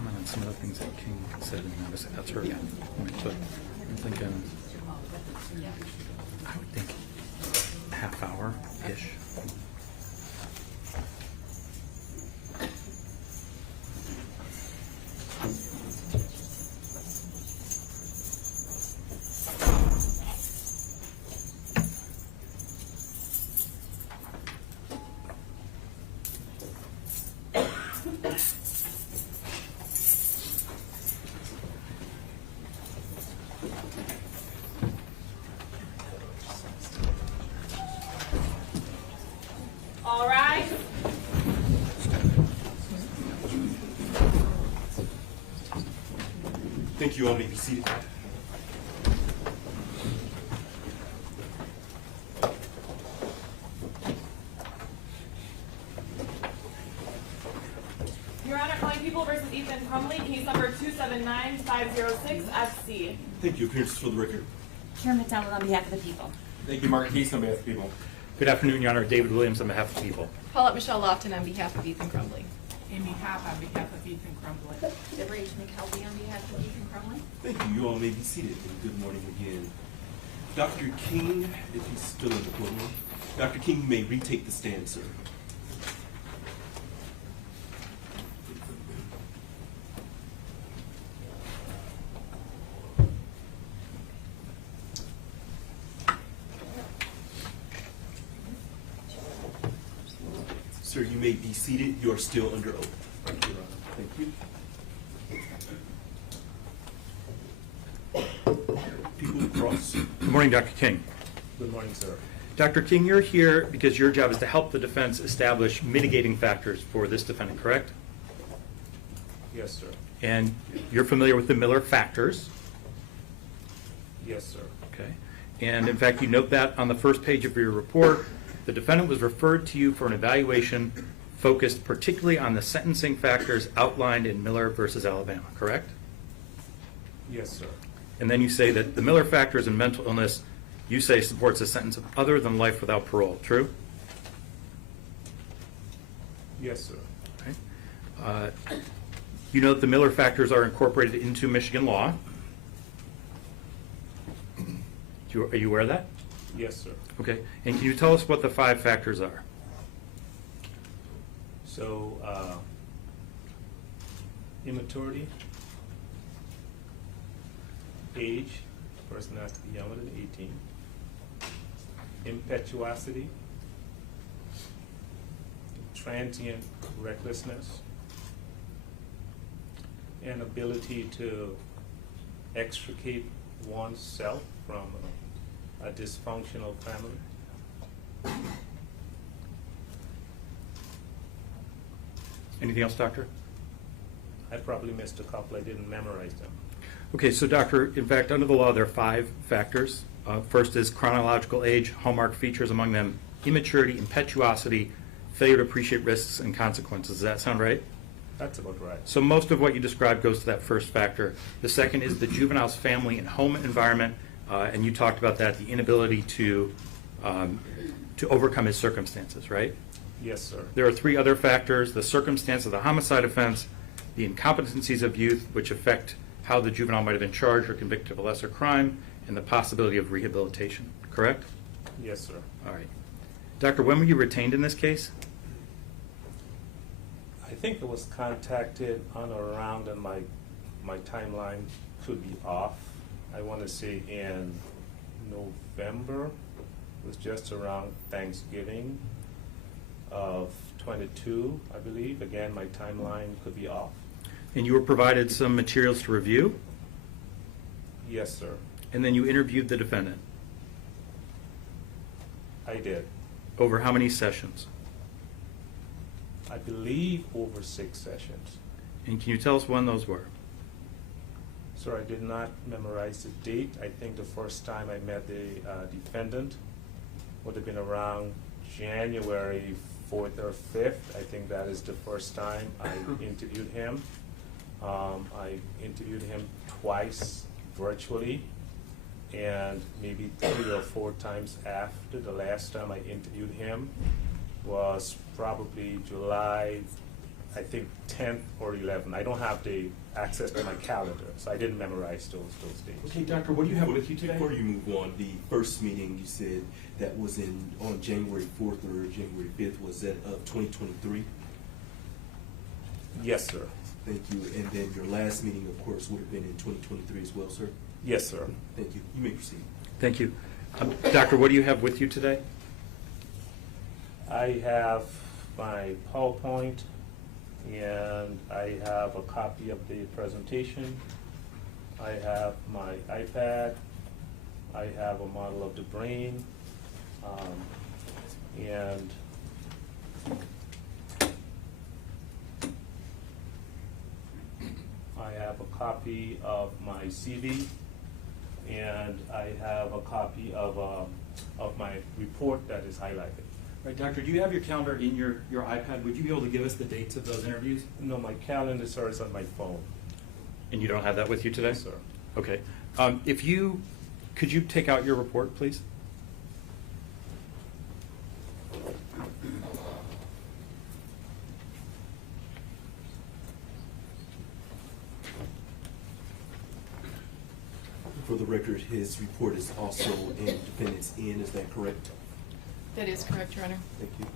comment on some of the things that King said, and obviously that's her point, but I'm thinking, I would think half hour-ish. All right. Thank you. All may be seated. Your Honor, calling People versus Ethan Crumbley, case number 279506 FC. Thank you. Appearances for the record. Chair McDonald on behalf of the people. Thank you, Mark Keith, on behalf of the people. Good afternoon, Your Honor. David Williams on behalf of the people. Paulette Michelle Lofton on behalf of Ethan Crumbley. Amy Hopp on behalf of Ethan Crumbley. Deborah H. McKelvey on behalf of Ethan Crumbley. Thank you. You all may be seated. And good morning again. Dr. King, if he's still in the courtroom. Dr. King, you may retake the stand, sir. Sir, you may be seated. You are still under oath. Thank you, Your Honor. Thank you. People cross. Good morning, Dr. King. Good morning, sir. Dr. King, you're here because your job is to help the defense establish mitigating factors for this defendant, correct? Yes, sir. And you're familiar with the Miller factors, Yes, sir. okay? And in fact, you note that on the first page of your report, the defendant was referred to you for an evaluation focused particularly on the sentencing factors outlined in Miller versus Alabama, correct? Yes, sir. And then you say that the Miller factors and mental illness, you say, supports a sentence of other than life without parole, true? Yes, sir. Okay. You know that the Miller factors are incorporated into Michigan law. Are you aware of that? Yes, sir. Okay. And can you tell us what the 5 factors are? So, immaturity, age, person has to be younger than 18, impetuosity, transient recklessness, and ability to extricate oneself from a dysfunctional family. Anything else, Doctor? I probably missed a couple. I didn't memorize them. Okay, so Doctor, in fact, under the law, there are 5 factors. First is chronological age, hallmark features among them, immaturity, impetuosity, failure to appreciate risks and consequences. Does that sound right? That's about right. So most of what you described goes to that first factor. The second is the juvenile's family and home environment, and you talked about that, the inability to overcome his circumstances, right? Yes, sir. There are 3 other factors: the circumstance of the homicide offense, the incompetencies of youth, which affect how the juvenile might have been charged or convicted of a lesser crime, and the possibility of rehabilitation, correct? Yes, sir. All right. Doctor, when were you retained in this case? I think it was contacted on or around, and my timeline could be off. I want to say in November. It was just around Thanksgiving of 22, I believe. Again, my timeline could be off. And you were provided some materials to review, Yes, sir. and then you interviewed the defendant. I did. Over how many sessions? I believe over 6 sessions. And can you tell us when those were? Sir, I did not memorize the date. I think the first time I met the defendant would have been around January 4th or 5th. I think that is the first time I interviewed him. I interviewed him twice virtually, and maybe 3 or 4 times after. The last time I interviewed him was probably July I think 10th or 11th. I don't have the access to my calendar, so I didn't memorize those dates. Okay, Doctor, what do you have with you today? Before you move on, the first meeting you said that was on January 4th or January 5th, was that of 2023? Yes, sir. Thank you. And then your last meeting, of course, would have been in 2023 as well, sir? Yes, sir. Thank you. You may proceed. Thank you. Doctor, what do you have with you today? I have my PowerPoint, and I have a copy of the presentation. I have my iPad. I have a model of the brain, and I have a copy of my CV, and I have a copy of my report that is highlighted. Right, Doctor, do you have your calendar in your iPad? Would you be able to give us the dates of those interviews? No, my calendar, sir, is on my phone. And you don't have that with you today? Yes, sir. Okay. Could you take out your report, please? For the record, his report is also in defendant's N, is that correct? That is correct, Your Honor. Thank you.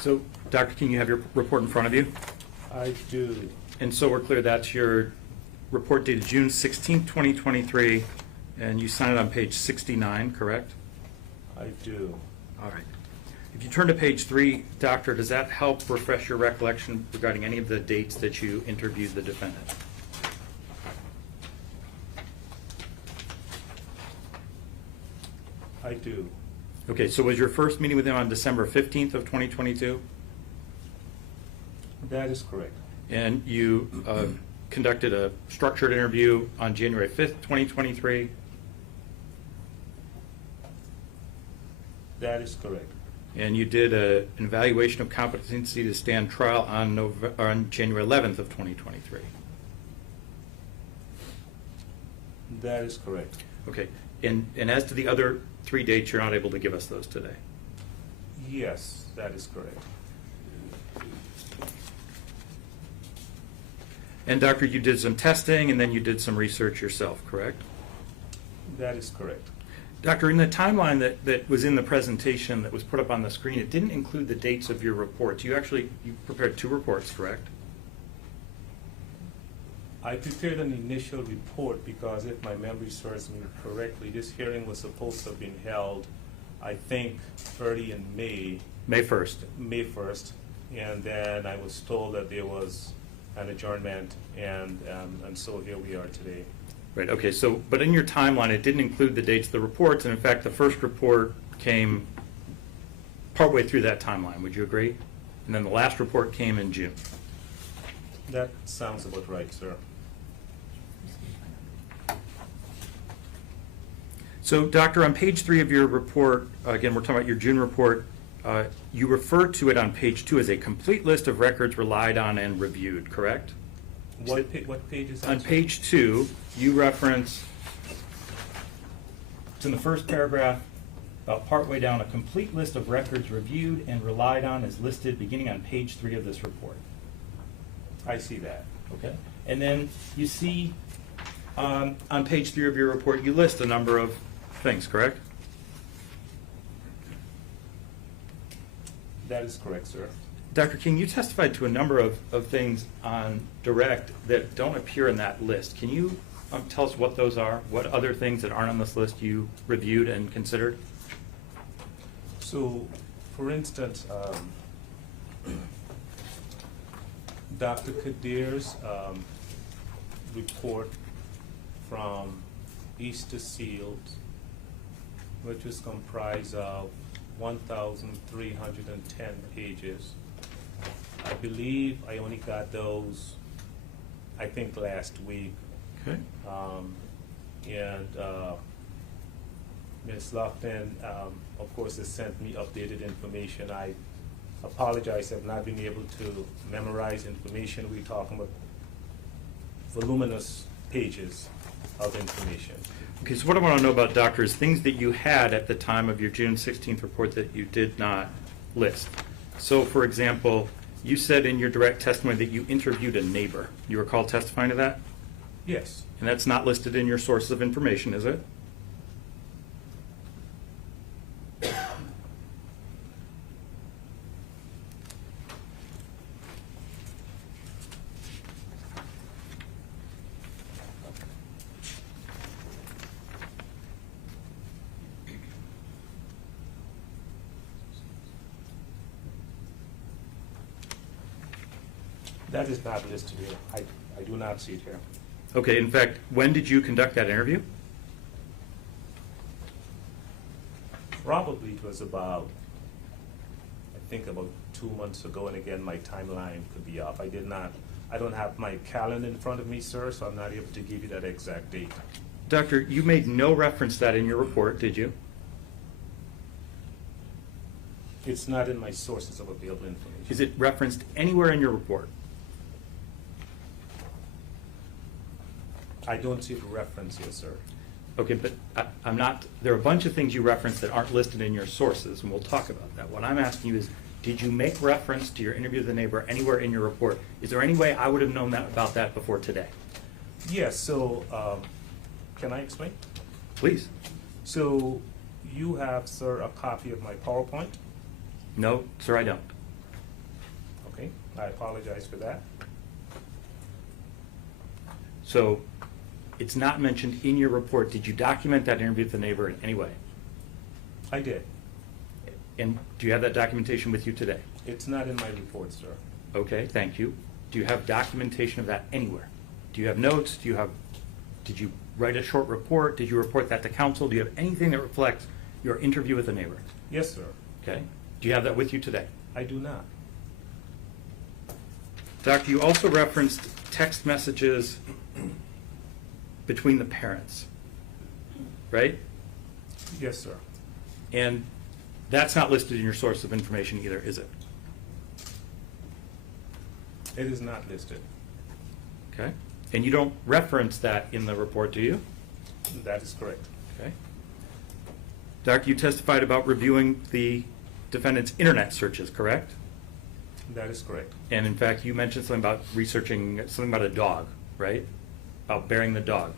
So, Dr. King, you have your report in front of you? I do. And so we're clear that's your report dated June 16th, 2023, and you sign it on page 69, correct? I do. All right. If you turn to page 3, Doctor, does that help refresh your recollection regarding any of the dates that you interviewed the defendant? I do. Okay, so was your first meeting with him on December 15th of 2022? That is correct. And you conducted a structured interview on January 5th, 2023? That is correct. And you did an evaluation of competency to stand trial on January 11th of 2023? That is correct. Okay, and as to the other 3 dates, you're not able to give us those today? Yes, that is correct. And Doctor, you did some testing and then you did some research yourself, correct? That is correct. Doctor, in the timeline that was in the presentation that was put up on the screen, it didn't include the dates of your reports. You prepared 2 reports, correct? I prepared an initial report because if my memory serves me correctly, this hearing was supposed to have been held, I think, early in May. May 1st. May 1st. And then I was told that there was an adjournment, and so here we are today. Right, okay, so, but in your timeline, it didn't include the dates of the reports, and in fact, the first report came partway through that timeline, would you agree? And then the last report came in June. That sounds about right, sir. So, Doctor, on page 3 of your report, again, we're talking about your June report, you refer to it on page 2 as a complete list of records relied on and reviewed, correct? What page is that? On sir? page 2, you reference, it's in the first paragraph, about partway down, a complete list of records reviewed and relied on is listed beginning on page 3 of this report. I see that. Okay? And then you see on page 3 of your report, you list a number of things, correct? That is correct, sir. Dr. King, you testified to a number of things on direct that don't appear in that list. Can you tell us what those are? What other things that aren't on this list you reviewed and considered? So, for instance, Dr. Kadir's report from Easter Seals, which was comprised of 1,310 pages. I believe I only got those, I think, last week. Okay. And Ms. Lofton, of course, has sent me updated information. I apologize, I've not been able to memorize information. We're talking about voluminous pages of information. Okay, so what I want to know about, doctor, is things that you had at the time of your June 16th report that you did not list. So, for example, you said in your direct testimony that you interviewed a neighbor. You recall testifying to that? Yes, And that's not listed in your sources of information, is it? that is not listed here. I do not see it here. Okay, in fact, when did you conduct that interview? Probably it was about, I think about 2 months ago, and again, my timeline could be off. I don't have my calendar in front of me, sir, so I'm not able to give you that exact date. Doctor, you made no reference to that in your report, did you? It's not in my sources of available information. Is it referenced anywhere in your report? I don't see the reference here, sir. Okay, but I'm not, there are a bunch of things you referenced that aren't listed in your sources, and we'll talk about that. What I'm asking you is, did you make reference to your interview with the neighbor anywhere in your report? Is there any way I would have known that about that before today? Yes, so, can I explain? Please. So, you have, sir, a copy of my PowerPoint? No, sir, I don't. Okay, I apologize for that. So, it's not mentioned in your report. Did you document that interview with the neighbor in any way? I did. And do you have that documentation with you today? It's not in my report, sir. Okay, thank you. Do you have documentation of that anywhere? Do you have notes? Did you write a short report? Did you report that to council? Do you have anything that reflects your interview with the neighbor? Yes, sir. Okay. Do you have that with you today? I do not. Doctor, you also referenced text messages between the parents, right? Yes, sir. And that's not listed in your source of information either, is it? It is not listed. Okay. And you don't reference that in the report, do you? That is correct. Okay. Doctor, you testified about reviewing the defendant's internet searches, correct? That is correct. And in fact, you mentioned something about researching something about a dog, right? About burying the dog.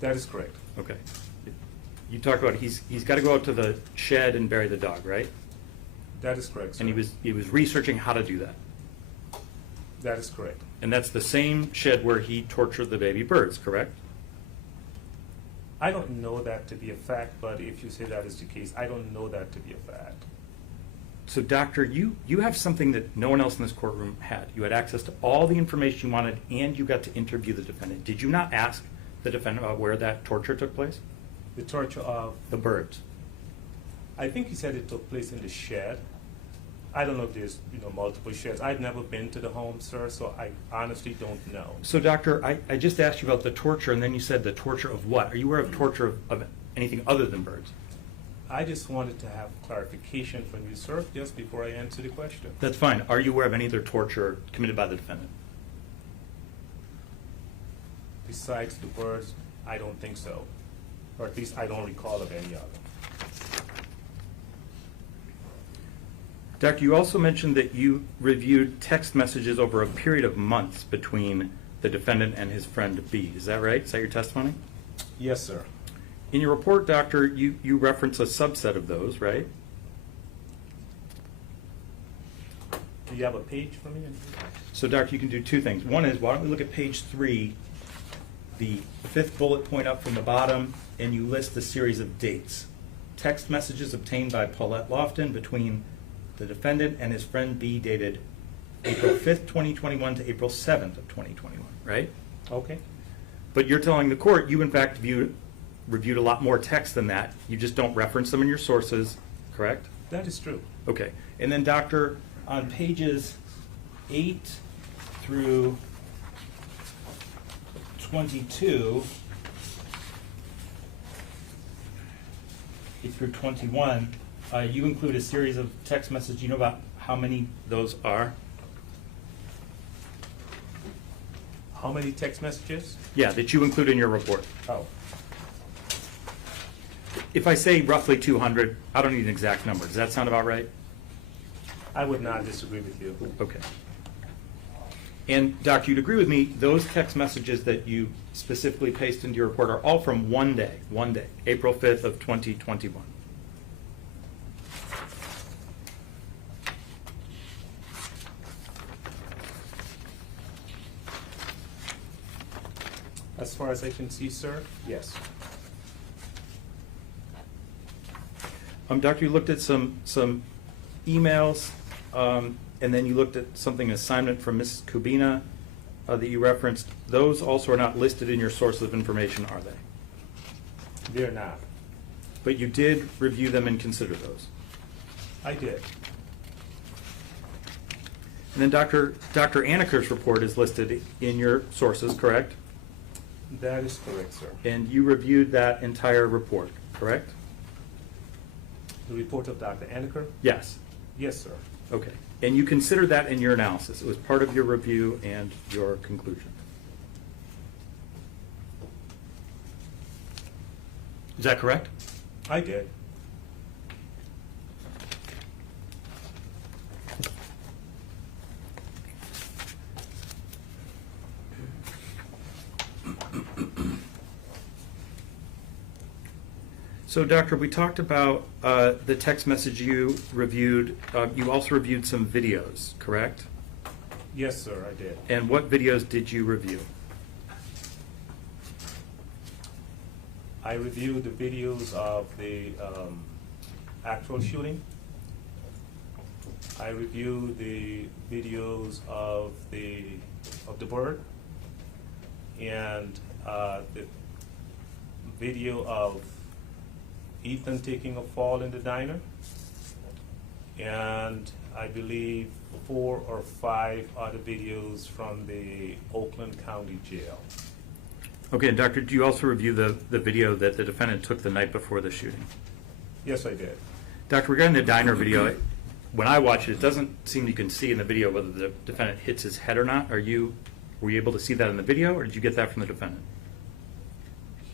That is correct. Okay. You talked about he's got to go out to the shed and bury the dog, right? That is correct, sir. And he was researching how to do that. That is correct. And that's the same shed where he tortured the baby birds, correct? I don't know that to be a fact, but if you say that is the case, I don't know that to be a fact. So, doctor, you have something that no one else in this courtroom had. You had access to all the information you wanted, and you got to interview the defendant. Did you not ask the defendant about where that torture took place? The torture of, The birds. I think he said it took place in the shed. I don't know if there's, multiple sheds. I've never been to the home, sir, so I honestly don't know. So, doctor, I just asked you about the torture, and then you said the torture of what? Are you aware of torture of anything other than birds? I just wanted to have clarification from you, sir, just before I answer the question. That's fine. Are you aware of any other torture committed by the defendant? Besides the birds, I don't think so. Or at least I don't recall of any other. Doctor, you also mentioned that you reviewed text messages over a period of months between the defendant and his friend B. Is that right? Is that your testimony? Yes, sir. In your report, doctor, you reference a subset of those, right? Do you have a page for me? So, doctor, you can do two things. One is, why don't we look at page 3, the 5th bullet point up from the bottom, and you list a series of dates. Text messages obtained by Paulette Lofton between the defendant and his friend B dated April 5th, 2021 to April 7th of 2021, right? Okay. But you're telling the court you, in fact, reviewed a lot more text than that. You just don't reference them in your sources, correct? That is true. Okay. And then, doctor, on pages 8 through 22, through 21, you include a series of text messages. Do you know about how many those are? How many text messages? Yeah, that you include in your report. Oh, If I say roughly 200, I don't need an exact number. Does that sound about right? I would not disagree with you. Okay. And Doctor, you'd agree with me, those text messages that you specifically paste into your report are all from one day, April 5th of 2021. As far as I can see, sir, yes. Doctor, you looked at some emails, and then you looked at something, assignment from Mrs. Kubina that you referenced. Those also are not listed in your sources of information, are they? They're not. But you did review them and consider those. I did. And then Dr. Aniker's report is listed in your sources, correct? That is correct, sir. And you reviewed that entire report, correct? The report of Dr. Aniker? Yes. Yes, sir. Okay. And you considered that in your analysis. It was part of your review and your conclusion. Is that correct? I did. So, Doctor, we talked about the text message you reviewed. You also reviewed some videos, correct? Yes, sir, I did. And what videos did you review? I reviewed the videos of the actual shooting. I reviewed the videos of the bird and the video of Ethan taking a fall in the diner, and I believe 4 or 5 other videos from the Oakland County Jail. Okay, and Doctor, did you also review the video that the defendant took the night before the shooting? Yes, I did. Doctor, regarding the diner video, when I watch it, it doesn't seem you can see in the video whether the defendant hits his head or not. Were you able to see that in the video, or did you get that from the defendant?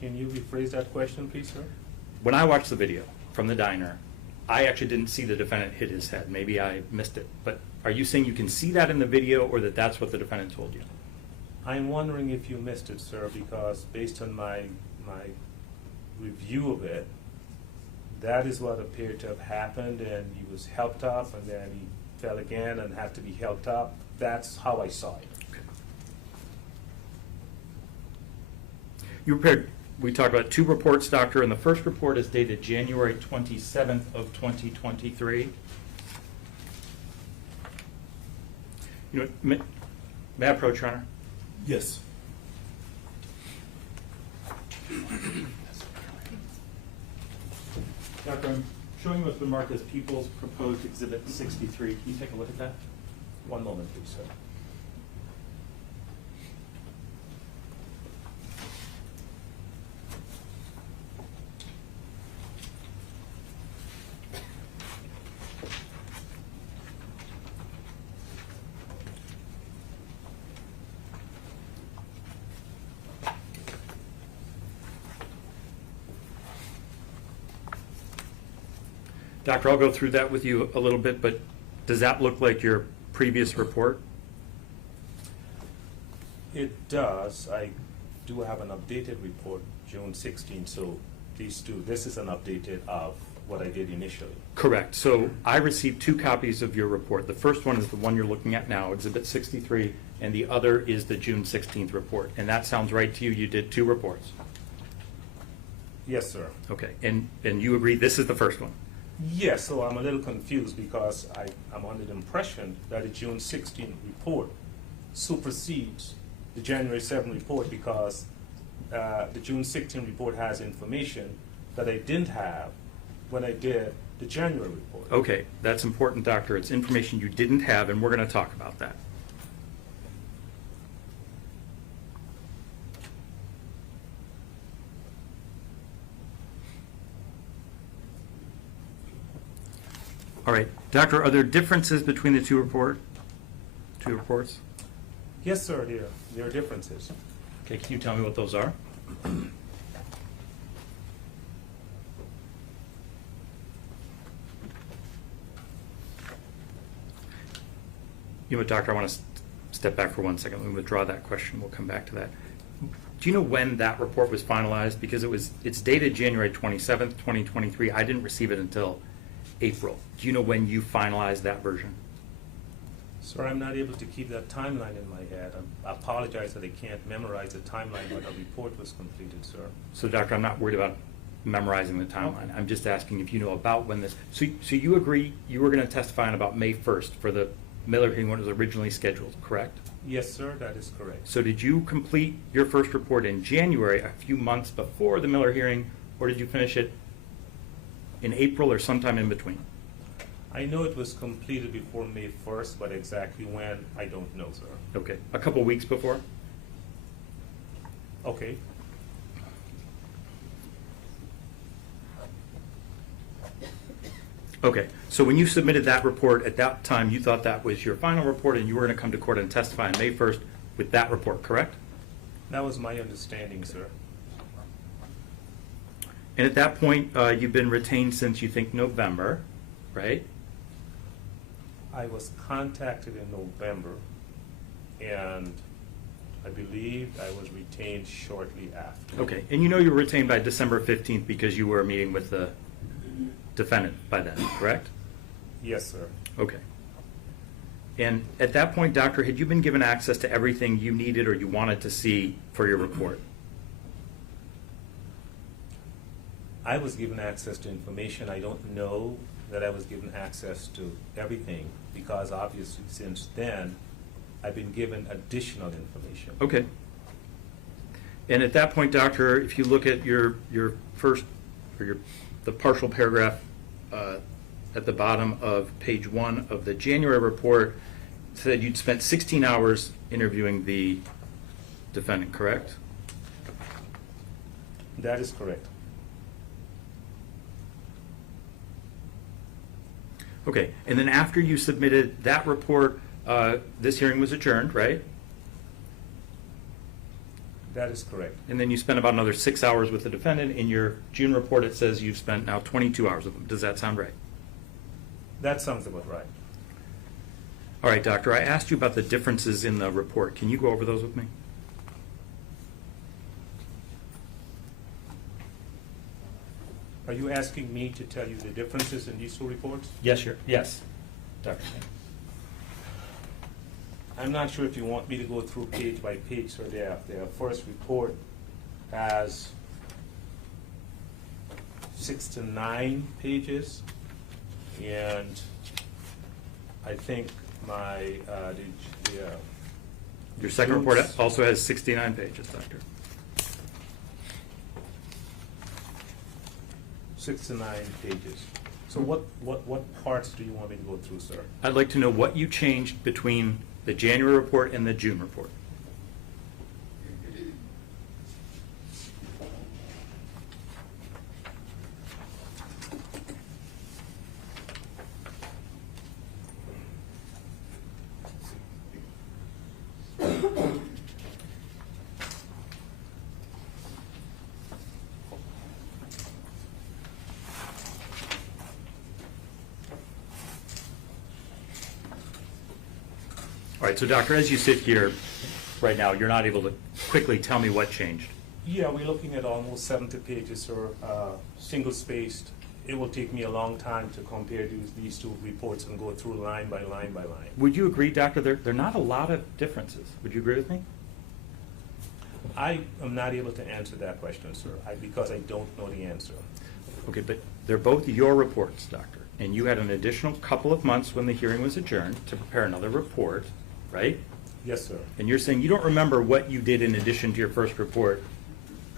Can you rephrase that question, please, sir? When I watched the video from the diner, I actually didn't see the defendant hit his head. Maybe I missed it. But are you saying you can see that in the video, or that that's what the defendant told you? I'm wondering if you missed it, sir, because based on my review of it, that is what appeared to have happened, and he was helped up, and then he fell again and had to be helped up. That's how I saw it. You prepared, we talked about 2 reports, Doctor, and the first report is dated January 27th of 2023. You know, may I approach, Your Honor? Yes. Doctor, I'm showing you what's been marked as People's Proposed Exhibit 63. Can you take a look at that? One moment, please, sir. Doctor, I'll go through that with you a little bit, but does that look like your previous report? It does. I do have an updated report, June 16th, so these two, this is an updated of what I did initially. Correct. So I received 2 copies of your report. The first one is the one you're looking at now, Exhibit 63, and the other is the June 16th report. And that sounds right to you? You did 2 reports? Yes, sir. Okay. And you agree this is the first one? Yes, so I'm a little confused because I'm under the impression that the June 16th report supersedes the January 7th report because the June 16th report has information that I didn't have when I did the January report. Okay. That's important, Doctor. It's information you didn't have, and we're going to talk about that. All right. Doctor, are there differences between the two reports? Yes, sir, there are differences. Okay, can you tell me what those are? You know what, Doctor, I want to step back for 1 second. Let me withdraw that question. We'll come back to that. Do you know when that report was finalized? Because it's dated January 27th, 2023. I didn't receive it until April. Do you know when you finalized that version? Sir, I'm not able to keep that timeline in my head. I apologize that I can't memorize the timeline when the report was completed, sir. So, Doctor, I'm not worried about memorizing the timeline. I'm just asking if you know about when this. So you agree you were going to testify on about May 1st for the Miller hearing when it was originally scheduled, correct? Yes, sir, that is correct. So did you complete your first report in January, a few months before the Miller hearing, or did you finish it in April or sometime in between? I know it was completed before May 1st, but exactly when, I don't know, sir. Okay, a couple weeks before? Okay. Okay, so when you submitted that report at that time, you thought that was your final report and you were going to come to court and testify on May 1st with that report, correct? That was my understanding, sir. And at that point, you've been retained since you think November, right? I was contacted in November, and I believe I was retained shortly after. Okay, and you know you were retained by December 15th because you were meeting with the defendant by then, correct? Yes, sir. Okay. And at that point, Doctor, had you been given access to everything you needed or you wanted to see for your report? I was given access to information. I don't know that I was given access to everything, because obviously since then, I've been given additional information. Okay. And at that point, Doctor, if you look at your first, or the partial paragraph at the bottom of page 1 of the January report, it said you'd spent 16 hours interviewing the defendant, correct? That is correct. Okay, and then after you submitted that report, this hearing was adjourned, right? That is correct. And then you spent about another 6 hours with the defendant. In your June report, it says you've spent now 22 hours with him. Does that sound right? That sounds about right. All right, Doctor, I asked you about the differences in the report. Can you go over those with me? Are you asking me to tell you the differences in these two reports? Yes, yes, Doctor. I'm not sure if you want me to go through page by page, sir. Their first report has 6 to 9 pages, and I think my Your second report also has 69 pages, Doctor. 6 to 9 pages. So what parts do you want me to go through, sir? I'd like to know what you changed between the January report and the June report. All right, so Doctor, as you sit here right now, you're not able to quickly tell me what changed. Yeah, we're looking at almost 70 pages, sir, single-spaced. It will take me a long time to compare these two reports and go through line by line by line. Would you agree, Doctor, there are not a lot of differences? Would you agree with me? I am not able to answer that question, sir, because I don't know the answer. Okay, but they're both your reports, Doctor, and you had an additional couple of months when the hearing was adjourned to prepare another report, right? Yes, sir. And you're saying you don't remember what you did in addition to your first report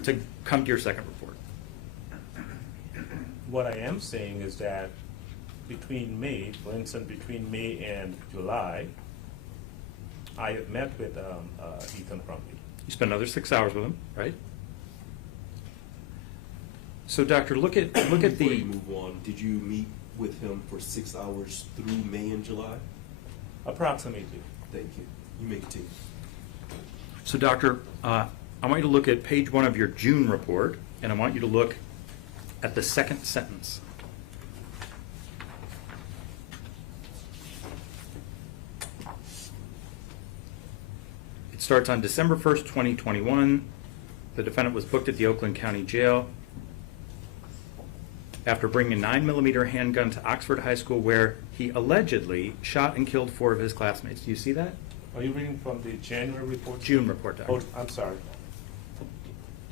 to come to your second report. What I am saying is that between May, for instance, between May and July, I have met with Ethan Crumbley. You spent another 6 hours with him, right? So, Doctor, look at Before the. you move on, did you meet with him for 6 hours through May and July? Approximately. Thank you. You may continue. So, Doctor, I want you to look at page 1 of your June report, and I want you to look at the second sentence. It starts on December 1st, 2021. The defendant was booked at the Oakland County Jail after bringing a 9mm handgun to Oxford High School, where he allegedly shot and killed 4 of his classmates. Do you see that? Are you reading from the January report? June report, Doctor. Oh, I'm sorry.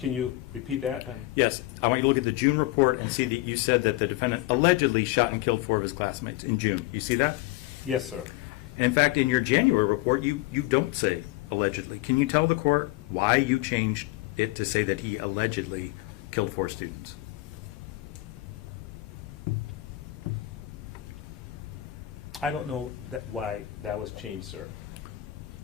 Can you repeat that? Yes, I want you to look at the June report and see that you said that the defendant allegedly shot and killed 4 of his classmates in June. You see that? Yes, sir. And in fact, in your January report, you don't say allegedly. Can you tell the court why you changed it to say that he allegedly killed 4 students? I don't know why that was changed, sir.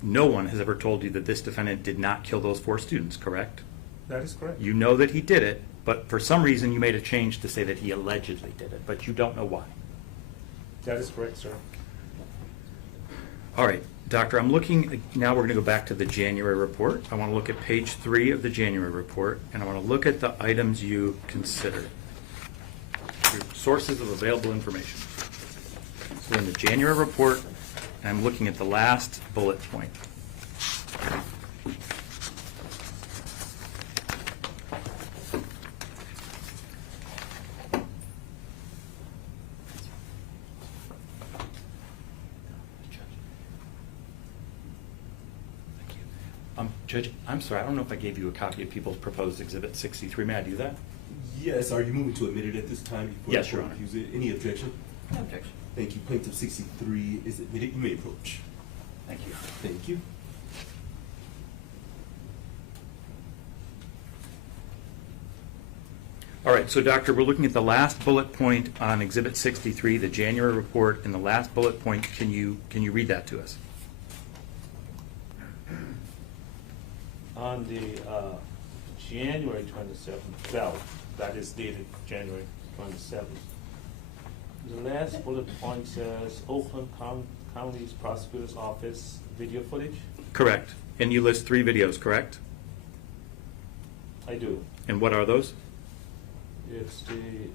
No one has ever told you that this defendant did not kill those 4 students, correct? That is correct. You know that he did it, but for some reason you made a change to say that he allegedly did it, but you don't know why. That is correct, sir. All right, Doctor, I'm looking, now we're going to go back to the January report. I want to look at page 3 of the January report, and I want to look at the items you considered. Your sources of available information. So in the January report, I'm looking at the last bullet point. Judge, I'm sorry, I don't know if I gave you a copy of People's Proposed Exhibit 63. May I do that? Yes, are you moving to admit it at this time? Before Yes, the Your court Honor. reviews it? Any objection? No objection. Thank you. Plaintiff 63 is admitted. You may approach. Thank you. Thank you. All right, so Doctor, we're looking at the last bullet point on Exhibit 63, the January report, and the last bullet point. Can you read that to us? On the January 27th, well, that is dated January 27th. The last bullet point says Oakland County's Prosecutor's Office video footage. Correct. And you list 3 videos, correct? I do. And what are those? It's the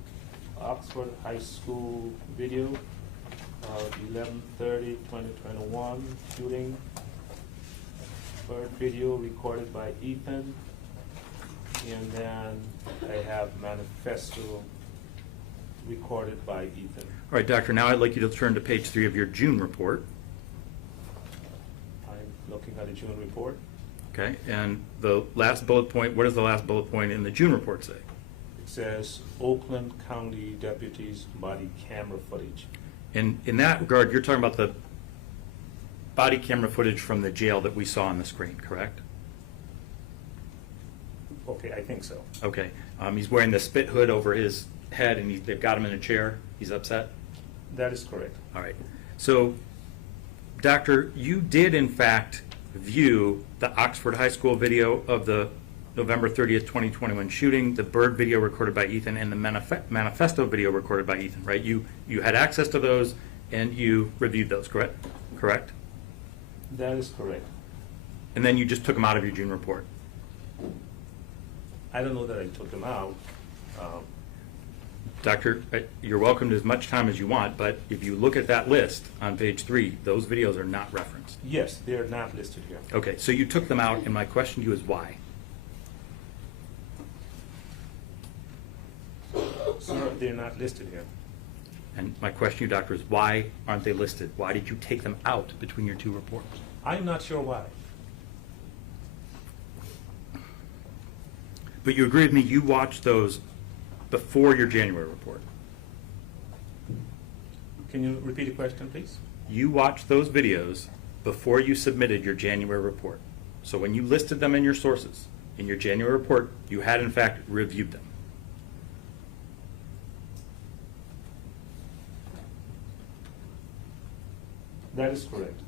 Oxford High School video of 11/30/2021 shooting. Third video recorded by Ethan. And then I have manifesto recorded by Ethan. All right, Doctor, now I'd like you to turn to page 3 of your June report. I'm looking at the June report. Okay, and the last bullet point, what does the last bullet point in the June report say? It says Oakland County deputies body camera footage. And in that regard, you're talking about the body camera footage from the jail that we saw on the screen, correct? Okay, I think so. Okay. He's wearing the spit hood over his head, and they've got him in a chair. He's upset? That is correct. All right. So, Doctor, you did, in fact, view the Oxford High School video of the November 30th, 2021 shooting, the Bird video recorded by Ethan, and the manifesto video recorded by Ethan, right? You had access to those, and you reviewed those, correct? Correct? That is correct. And then you just took them out of your June report. I don't know that I took them out. Doctor, you're welcome to as much time as you want, but if you look at that list on page 3, those videos are not referenced. Yes, they are not listed here. Okay, so you took them out, and my question to you is why? Sir, they're not listed here. And my question to you, Doctor, is why aren't they listed? Why did you take them out between your 2 reports? I'm not sure why. But you agree with me, you watched those before your January report. Can you repeat the question, please? You watched those videos before you submitted your January report. So when you listed them in your sources, in your January report, you had in fact reviewed them. That is correct.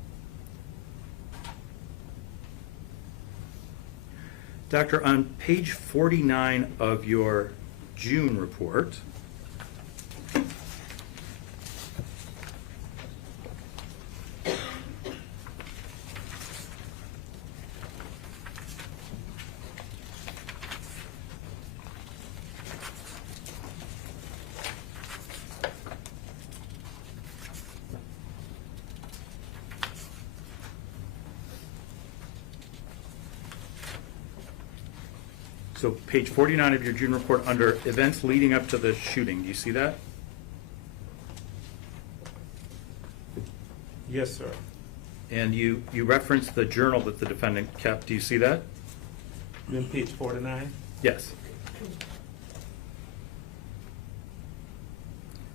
Doctor, on page 49 of your June report, So page 49 of your June report under events leading up to the shooting, do you see that? Yes, sir. And you referenced the journal that the defendant kept, do you see that? You on page 49? Yes.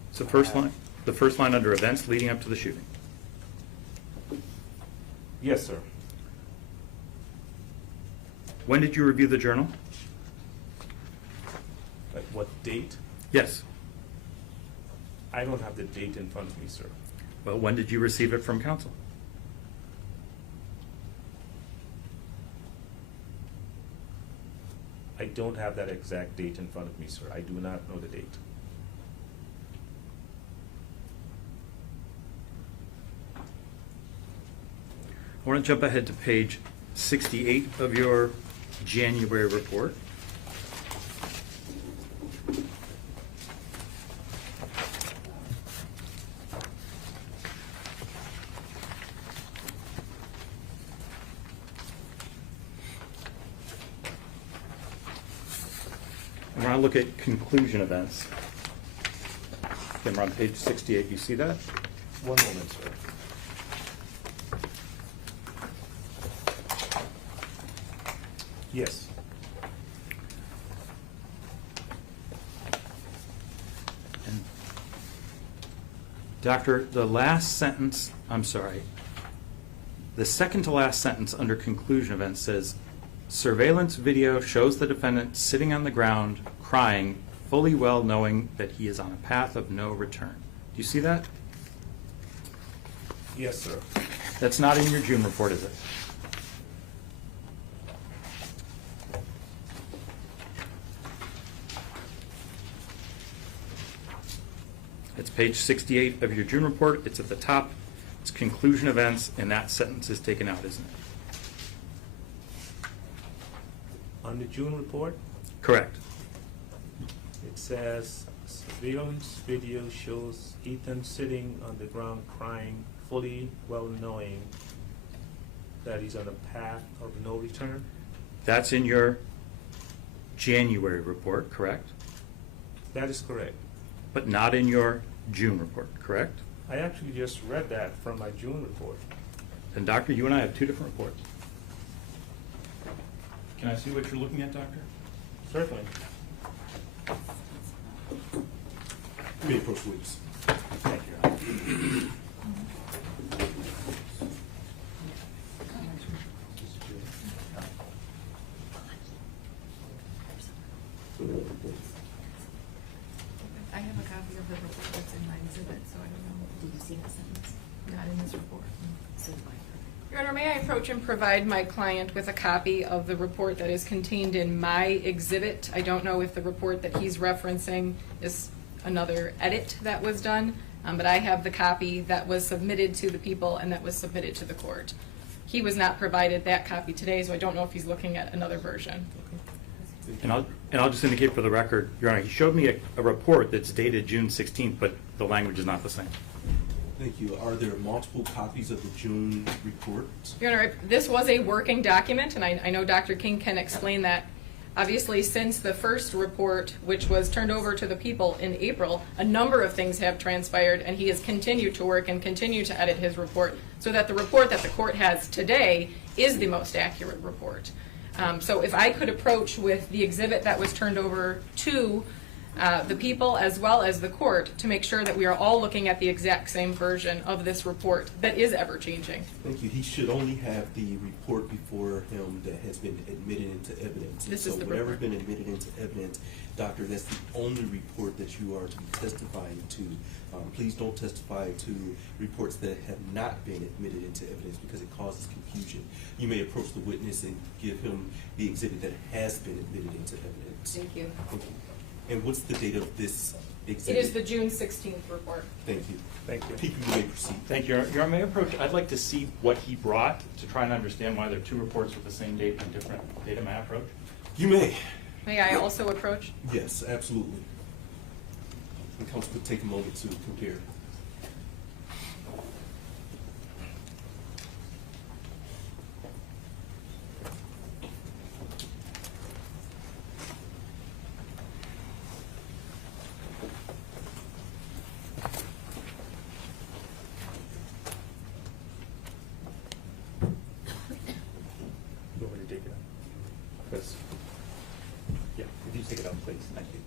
It's the first line under events leading up to the shooting. Yes, sir. When did you review the journal? At what date? Yes. I don't have the date in front of me, sir. Well, when did you receive it from counsel? I don't have that exact date in front of me, sir. I do not know the date. I want to jump ahead to page 68 of your January report. I want to look at conclusion events. Again, we're on page 68. You see that? One moment, sir. Yes. And Doctor, the last sentence, I'm sorry, the second to last sentence under conclusion event says, surveillance video shows the defendant sitting on the ground crying, fully well knowing that he is on a path of no return. Do you see that? Yes, sir. That's not in your June report, is it? It's page 68 of your June report. It's at the top. It's conclusion events, and that sentence is taken out, isn't it? On the June report, Correct. it says surveillance video shows Ethan sitting on the ground crying, fully well knowing that he's on a path of no return. That's in your January report, correct? That is correct. But not in your June report, correct? I actually just read that from my June report. And Doctor, you and I have two different reports. Can I see what you're looking at, Doctor? Certainly. You may approach the witness. Thank you. I have a copy of the report that's in my exhibit, so I don't know. Did you see that sentence? Not in this report. So, Your Honor, may I approach and provide my client with a copy of the report that is contained in my exhibit? I don't know if the report that he's referencing is another edit that was done, but I have the copy that was submitted to the people and that was submitted to the court. He was not provided that copy today, so I don't know if he's looking at another version. And I'll just indicate for the record, Your Honor, he showed me a report that's dated June 16th, but the language is not the same. Thank you. Are there multiple copies of the June report? Your Honor, this was a working document, and I know Dr. King can explain that. Obviously, since the first report, which was turned over to the people in April, a number of things have transpired, and he has continued to work and continue to edit his report so that the report that the court has today is the most accurate report. So if I could approach with the exhibit that was turned over to the people as well as the court to make sure that we are all looking at the exact same version of this report that is ever-changing. Thank you. He should only have the report before him that has been admitted into evidence. This is the So whatever's report. been admitted into evidence, Doctor, that's the only report that you are to be testifying to. Please don't testify to reports that have not been admitted into evidence because it causes confusion. You may approach the witness and give him the exhibit that has been admitted into evidence. Thank you. Thank you. And what's the date of this It exhibit? is the June 16th report. Thank you. Thank you. People, you may proceed. Thank you, Your Honor. May I approach? I'd like to see what he brought to try and understand why there are two reports with the same date and different data. May I approach? You may. May I also approach? Yes, absolutely. And counsel could take a moment to compare. Thank you.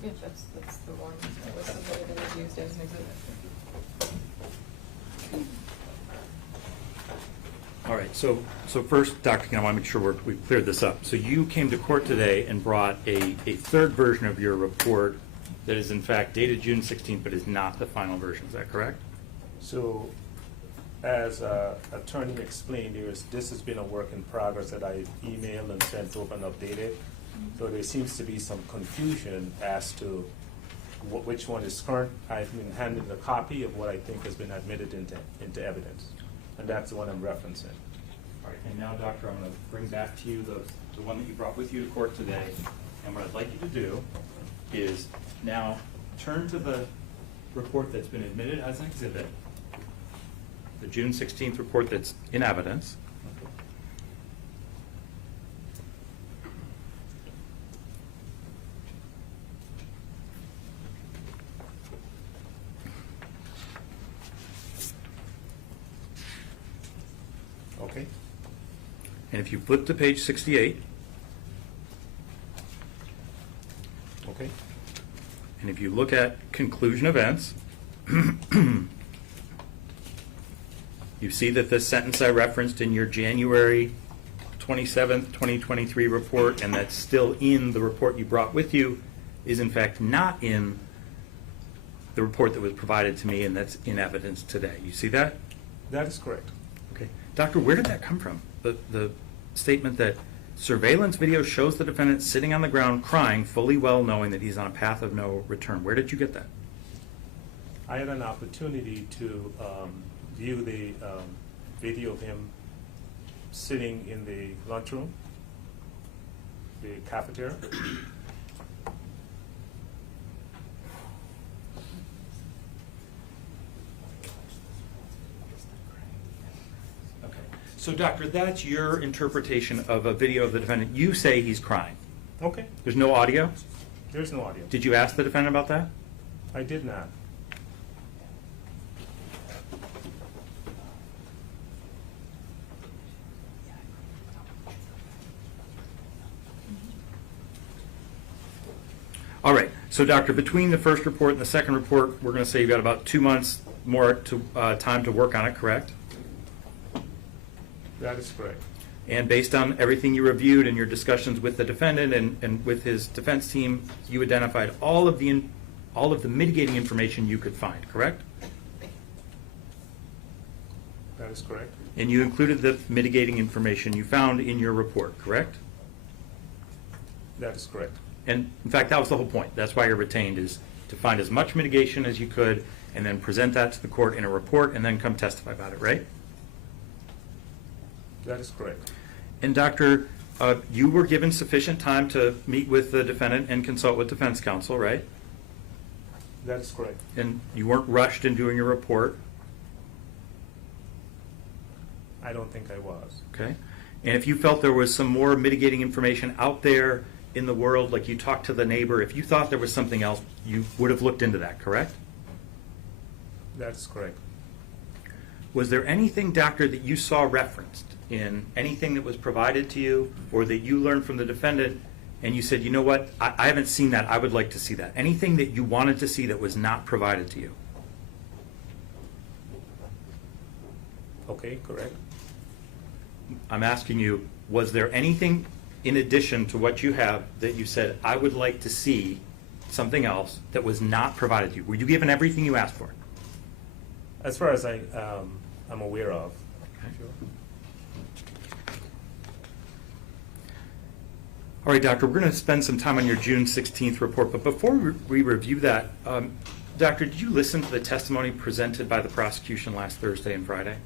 Yeah, that's the one that was submitted and was used as an exhibit. All right, so first, Dr. King, I want to make sure we've cleared this up. So you came to court today and brought a third version of your report that is in fact dated June 16th, but is not the final version. Is that correct? So, as attorney explained, this has been a work in progress that I emailed and sent over and updated. So there seems to be some confusion as to which one is current. I've been handed a copy of what I think has been admitted into evidence, and that's the one I'm referencing. All right, and now, Doctor, I'm going to bring back to you the one that you brought with you to court today. And what I'd like you to do is now turn to the report that's been admitted as an exhibit, the June 16th report that's in evidence. Okay. And if you flip to page 68, Okay. and if you look at conclusion events, you see that this sentence I referenced in your January 27th, 2023 report, and that's still in the report you brought with you, is in fact not in the report that was provided to me, and that's in evidence today. You see that? That is correct. Okay. Doctor, where did that come from? The statement that surveillance video shows the defendant sitting on the ground crying, fully well knowing that he's on a path of no return. Where did you get that? I had an opportunity to view the video of him sitting in the lunchroom, the cafeteria. Okay. So, doctor, that's your interpretation of a video of the defendant. You say he's crying. Okay. There's no audio? There's no audio. Did you ask the defendant about that? I did not. All right. So, doctor, between the first report and the second report, we're going to say you've got about 2 months more time to work on it, correct? That is correct. And based on everything you reviewed and your discussions with the defendant and with his defense team, you identified all of the mitigating information you could find, correct? That is correct. And you included the mitigating information you found in your report, correct? That is correct. And in fact, that was the whole point. That's why you're retained, is to find as much mitigation as you could and then present that to the court in a report and then come testify about it, right? That is correct. And doctor, you were given sufficient time to meet with the defendant and consult with defense counsel, right? That is correct. And you weren't rushed in doing your report, I don't think I was. okay? And if you felt there was some more mitigating information out there in the world, like you talked to the neighbor, if you thought there was something else, you would have looked into that, correct? That is correct. Was there anything, doctor, that you saw referenced in anything that was provided to you or that you learned from the defendant and you said, you know what, I haven't seen that, I would like to see that? Anything that you wanted to see that was not provided to you? Okay, correct. I'm asking you, was there anything in addition to what you have that you said, I would like to see something else that was not provided to you? Were you given everything you asked for? As far as I'm aware of. Okay. Sure. All right, doctor, we're going to spend some time on your June 16th report, but before we review that, doctor, did you listen to the testimony presented by the prosecution last Thursday and Friday?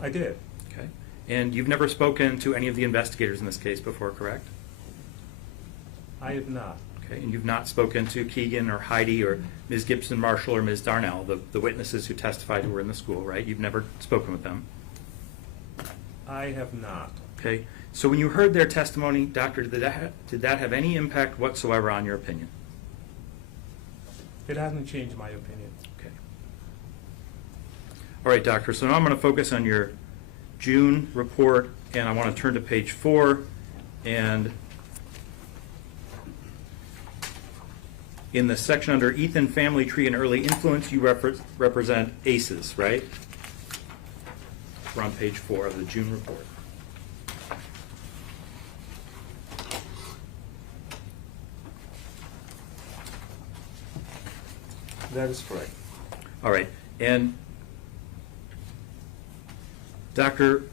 I did. Okay. And you've never spoken to any of the investigators in this case before, correct? I have not. Okay, and you've not spoken to Keegan or Heidi or Ms. Gibson Marshall or Ms. Darnell, the witnesses who testified who were in the school, right? You've never spoken with them. I have not. Okay, so when you heard their testimony, doctor, did that have any impact whatsoever on your opinion? It hasn't changed my opinion. Okay. All right, doctor, so now I'm going to focus on your June report, and I want to turn to page 4, and in the section under Ethan, Family Tree, and Early Influence, you represent ACEs, right? We're on page 4 of the June report. That is correct. All right, and doctor,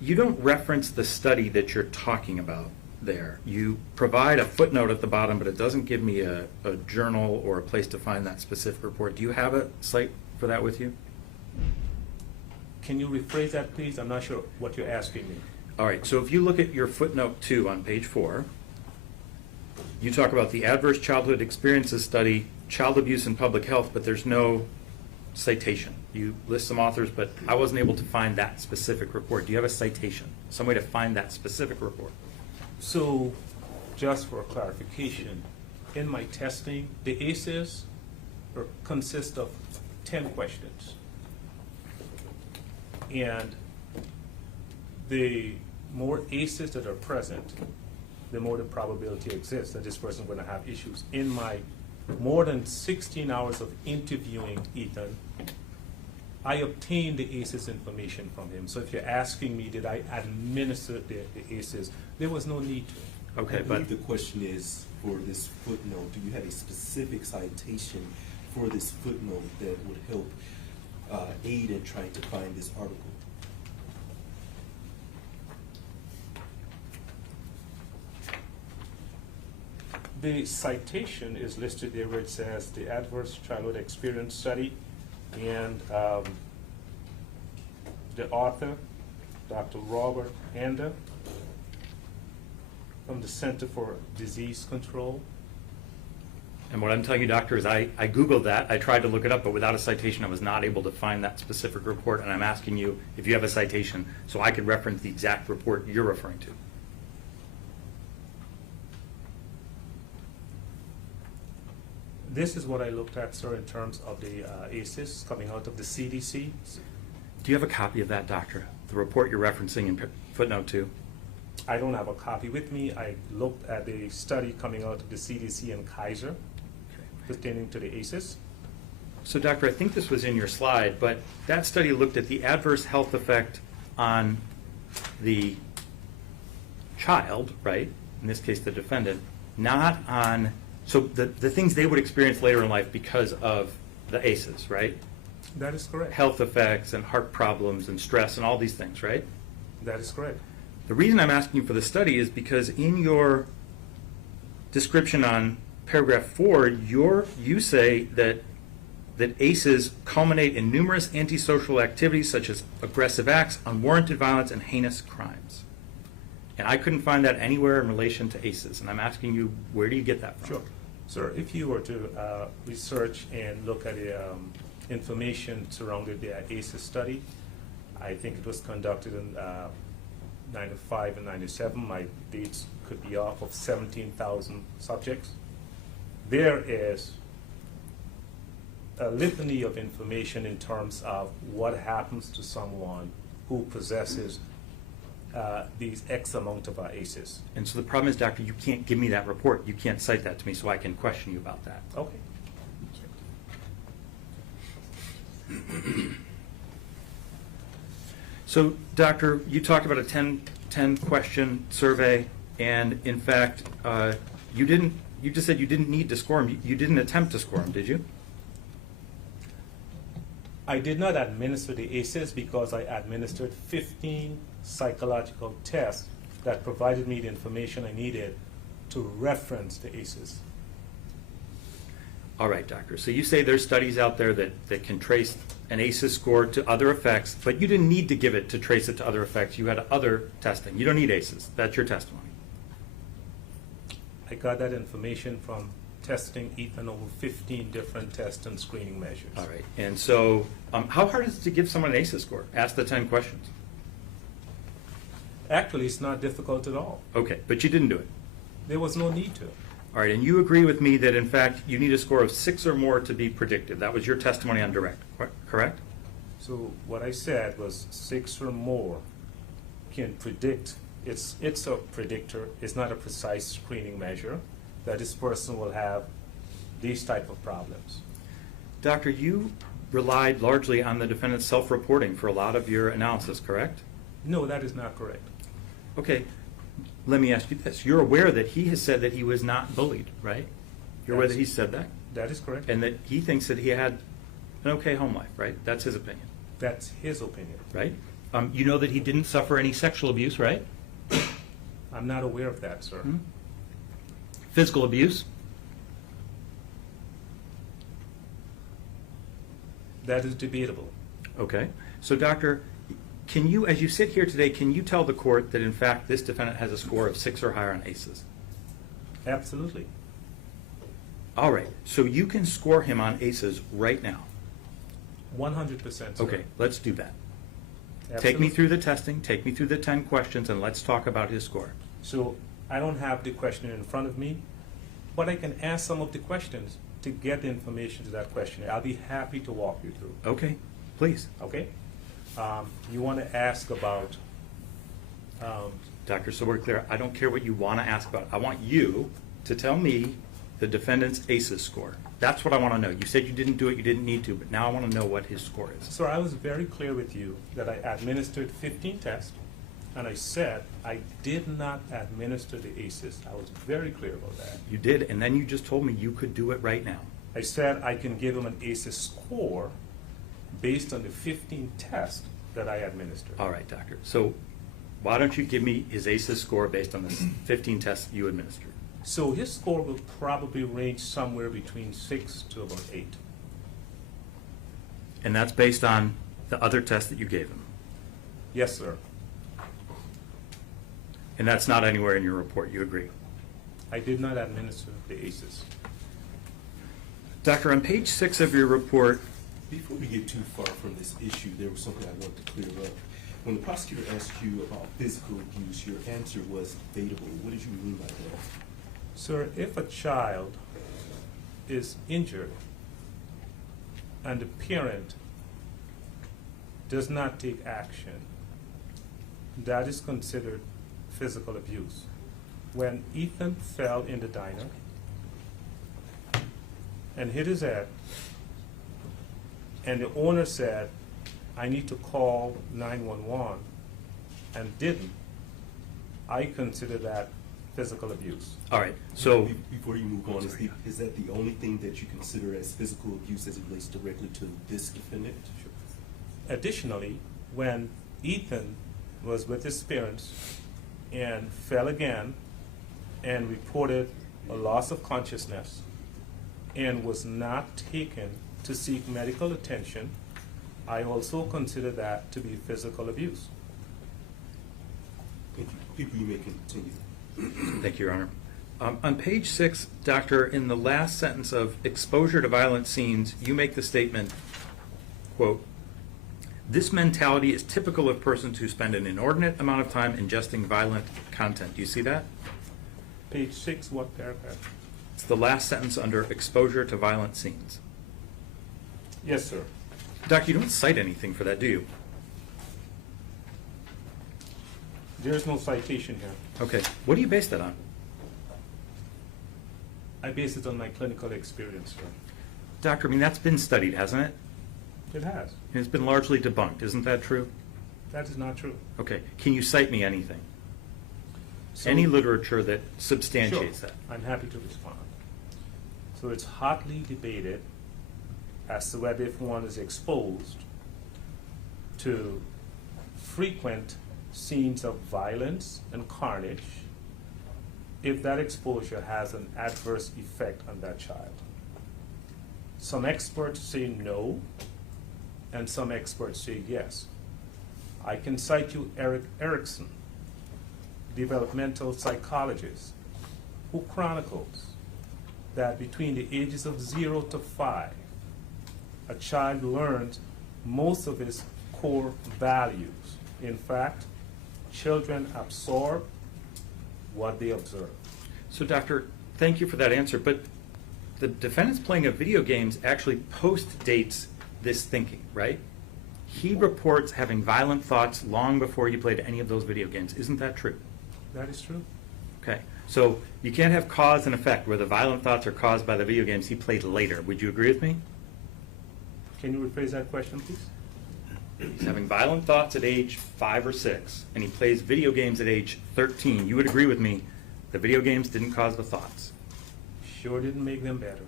you don't reference the study that you're talking about there. You provide a footnote at the bottom, but it doesn't give me a journal or a place to find that specific report. Do you have a site for that with you? Can you rephrase that, please? I'm not sure what you're asking me. All right, so if you look at your footnote 2 on page 4, you talk about the Adverse Childhood Experiences Study, Child Abuse and Public Health, but there's no citation. You list some authors, but I wasn't able to find that specific report. Do you have a citation, some way to find that specific report? So, just for clarification, in my testing, the ACEs consist of 10 questions. And the more ACEs that are present, the more the probability exists that this person is going to have issues. In my more than 16 hours of interviewing Ethan, I obtained the ACEs information from him. So if you're asking me, did I administer the ACEs, there was no need to. Okay, I but believe the question is, for this footnote, do you have a specific citation for this footnote that would help aid in trying to find this article? The citation is listed there where it says the Adverse Childhood Experience Study, and the author, Dr. Robert Anda, from the Center for Disease Control. and what I'm telling you, doctor, is I Googled that. I tried to look it up, but without a citation, I was not able to find that specific report, and I'm asking you if you have a citation so I could reference the exact report you're referring to. This is what I looked at, sir, in terms of the ACEs coming out of the CDC. Do you have a copy of that, doctor? The report you're referencing in footnote 2? I don't have a copy with me. I looked at the study coming out of the CDC and Kaiser pertaining to the ACEs. So, doctor, I think this was in your slide, but that study looked at the adverse health effect on the child, right? In this case, the defendant, not on, so the things they would experience later in life because of the ACEs, right? That is correct. Health effects and heart problems and stress and all these things, right? That is correct. The reason I'm asking you for the study is because in your description on paragraph 4, you say that ACEs culminate in numerous antisocial activities such as aggressive acts, unwarranted violence, and heinous crimes. And I couldn't find that anywhere in relation to ACEs. And I'm asking you, where do you get that from? Sure. Sir, if you were to research and look at the information surrounding the ACEs study, I think it was conducted in 95 and 97. My dates could be off, of 17,000 subjects. There is a litany of information in terms of what happens to someone who possesses these X amount of ACEs. And so the problem is, doctor, you can't give me that report. You can't cite that to me, so I can question you about that. Okay. So, doctor, you talked about a 10 question survey, and in fact, you just said you didn't need to score them. You didn't attempt to score them, did you? I did not administer the ACEs because I administered 15 psychological tests that provided me the information I needed to reference the ACEs. All right, doctor. So you say there's studies out there that can trace an ACEs score to other effects, but you didn't need to give it to trace it to other effects. You had other testing. You don't need ACEs. That's your testimony. I got that information from testing Ethan over 15 different test and screening measures. All right. And so, how hard is it to give someone an ACEs score? Ask the 10 questions. Actually, it's not difficult at all. Okay, but you didn't do it. There was no need to. All right, and you agree with me that in fact you need a score of 6 or more to be predictive. That was your testimony on direct, correct? So what I said was 6 or more can predict. It's a predictor. It's not a precise screening measure that this person will have these type of problems. Doctor, you relied largely on the defendant's self-reporting for a lot of your analysis, correct? No, that is not correct. Okay, let me ask you this. You're aware that he has said that he was not bullied, right? You're aware that he said that? That is correct. And that he thinks that he had an okay home life, right? That's his opinion, That's his opinion. right? You know that he didn't suffer any sexual abuse, right? I'm not aware of that, sir. Hmm? Physical abuse? That is debatable. Okay. So, doctor, can you, as you sit here today, can you tell the court that in fact this defendant has a score of 6 or higher on ACEs? Absolutely. All right. So you can score him on ACEs right now. 100%, sir. Okay, let's do that. Take Absolutely. me through the testing, take me through the 10 questions, and let's talk about his score. So I don't have the question in front of me, but I can ask some of the questions to get the information to that question. I'll be happy to walk you through. Okay, please. Okay? You want to ask about, Doctor, so we're clear, I don't care what you want to ask about. I want you to tell me the defendant's ACEs score. That's what I want to know. You said you didn't do it, you didn't need to, but now I want to know what his score is. sir, I was very clear with you that I administered 15 tests, and I said I did not administer the ACEs. I was very clear about that. You did, and then you just told me you could do it right now. I said I can give him an ACEs score based on the 15 tests that I administered. All right, doctor. So why don't you give me his ACEs score based on the 15 tests you administered? So his score will probably range somewhere between 6 to about 8. And that's based on the other tests that you gave him? Yes, sir. And that's not anywhere in your report, you agree? I did not administer the ACEs. Doctor, on page 6 of your report, Before we get too far from this issue, there was something I wanted to clear up. When the prosecutor asked you about physical abuse, your answer was debatable. What did you mean by that? Sir, if a child is injured and the parent does not take action, that is considered physical abuse. When Ethan fell in the diner and hit his head, and the owner said, I need to call 911, and didn't, I consider that physical abuse. all right, so, Before you move on, is that the only thing that you consider as physical abuse as it relates directly to this defendant? Additionally, when Ethan was with his parents and fell again and reported a loss of consciousness and was not taken to seek medical attention, I also consider that to be physical abuse. Thank you. People, you may continue. thank you, Your Honor. On page 6, Doctor, in the last sentence of exposure to violent scenes, you make the statement, quote, this mentality is typical of persons who spend an inordinate amount of time ingesting violent content. Do you see that? Page 6, what paragraph? It's the last sentence under exposure to violent scenes. Yes, sir. Doctor, you don't cite anything for that, do you? There is no citation here. Okay. What do you base that on? I base it on my clinical experience, sir. Doctor, I mean, that's been studied, hasn't it? It has. And it's been largely debunked. Isn't that true? That is not true. Okay. Can you cite me anything? So- Any literature that substantiates Sure. that? I'm happy to respond. So it's hotly debated as to whether if one is exposed to frequent scenes of violence and carnage, if that exposure has an adverse effect on that child. Some experts say no, and some experts say yes. I can cite you Eric Erickson, developmental psychologist, who chronicles that between the ages of 0 to 5, a child learns most of his core values. In fact, children absorb what they observe. So, Doctor, thank you for that answer, but the defendant's playing of video games actually post-dates this thinking, right? He reports having violent thoughts long before he played any of those video games. Isn't that true? That is true. Okay, so you can't have cause and effect where the violent thoughts are caused by the video games he played later. Would you agree with me? Can you rephrase that question, please? He's having violent thoughts at age 5 or 6, and he plays video games at age 13. You would agree with me, the video games didn't cause the thoughts. Sure didn't make them better.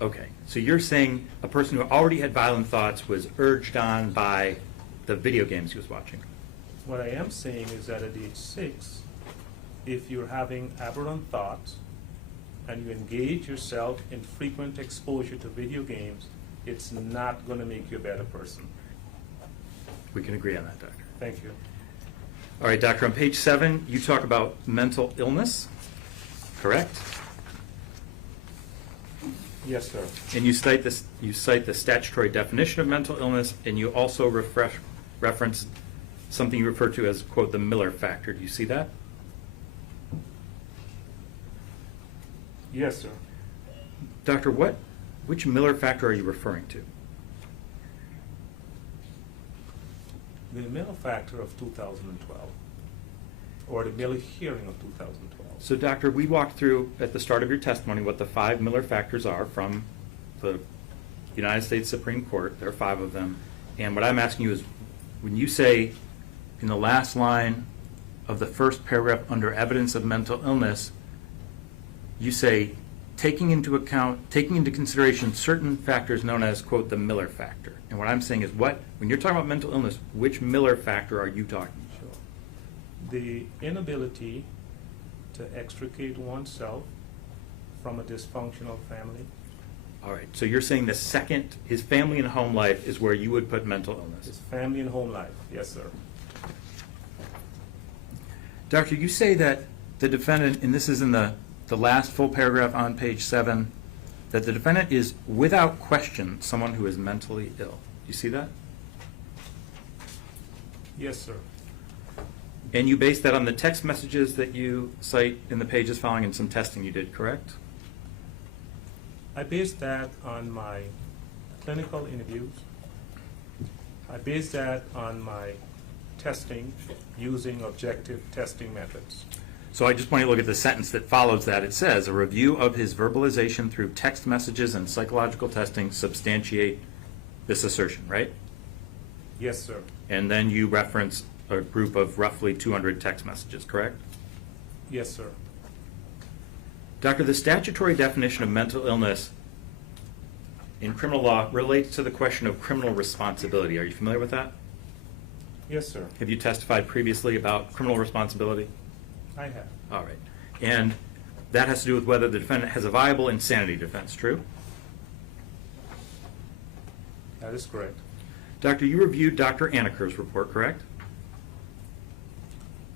Okay, so you're saying a person who already had violent thoughts was urged on by the video games he was watching. What I am saying is that at age 6, if you're having aberrant thoughts and you engage yourself in frequent exposure to video games, it's not going to make you a better person. We can agree on that, Doctor. Thank you. All right, Doctor, on page 7, you talk about mental illness, correct? Yes, sir. And you cite this. You cite the statutory definition of mental illness, and you also reference something you refer to as, quote, the Miller factor. Do you see that? Yes, sir. Doctor, which Miller factor are you referring to? The Miller factor of 2012, or the Miller hearing of 2012. So, Doctor, we walked through at the start of your testimony what the 5 Miller factors are from the United States Supreme Court. There are 5 of them. And what I'm asking you is, when you say in the last line of the first paragraph under evidence of mental illness, you say, taking into consideration certain factors known as, quote, the Miller factor. And what I'm saying is, when you're talking about mental illness, which Miller factor are you talking about? Sure. The inability to extricate oneself from a dysfunctional family. All right, so you're saying the second, his family and home life is where you would put mental illness. His family and home life. Yes, sir. Doctor, you say that the defendant, and this is in the last full paragraph on page 7, that the defendant is without question someone who is mentally ill. Do you see that? Yes, sir. And you base that on the text messages that you cite in the pages following and some testing you did, correct? I based that on my clinical interviews. I based that on my testing using objective testing methods. So I just want you to look at the sentence that follows that. It says, a review of his verbalization through text messages and psychological testing substantiate this assertion, right? Yes, sir. And then you reference a group of roughly 200 text messages, correct? Yes, sir. Doctor, the statutory definition of mental illness in criminal law relates to the question of criminal responsibility. Are you familiar with that? Yes, sir. Have you testified previously about criminal responsibility? I have. All right. And that has to do with whether the defendant has a viable insanity defense, true? That is correct. Doctor, you reviewed Dr. Aniker's report, correct?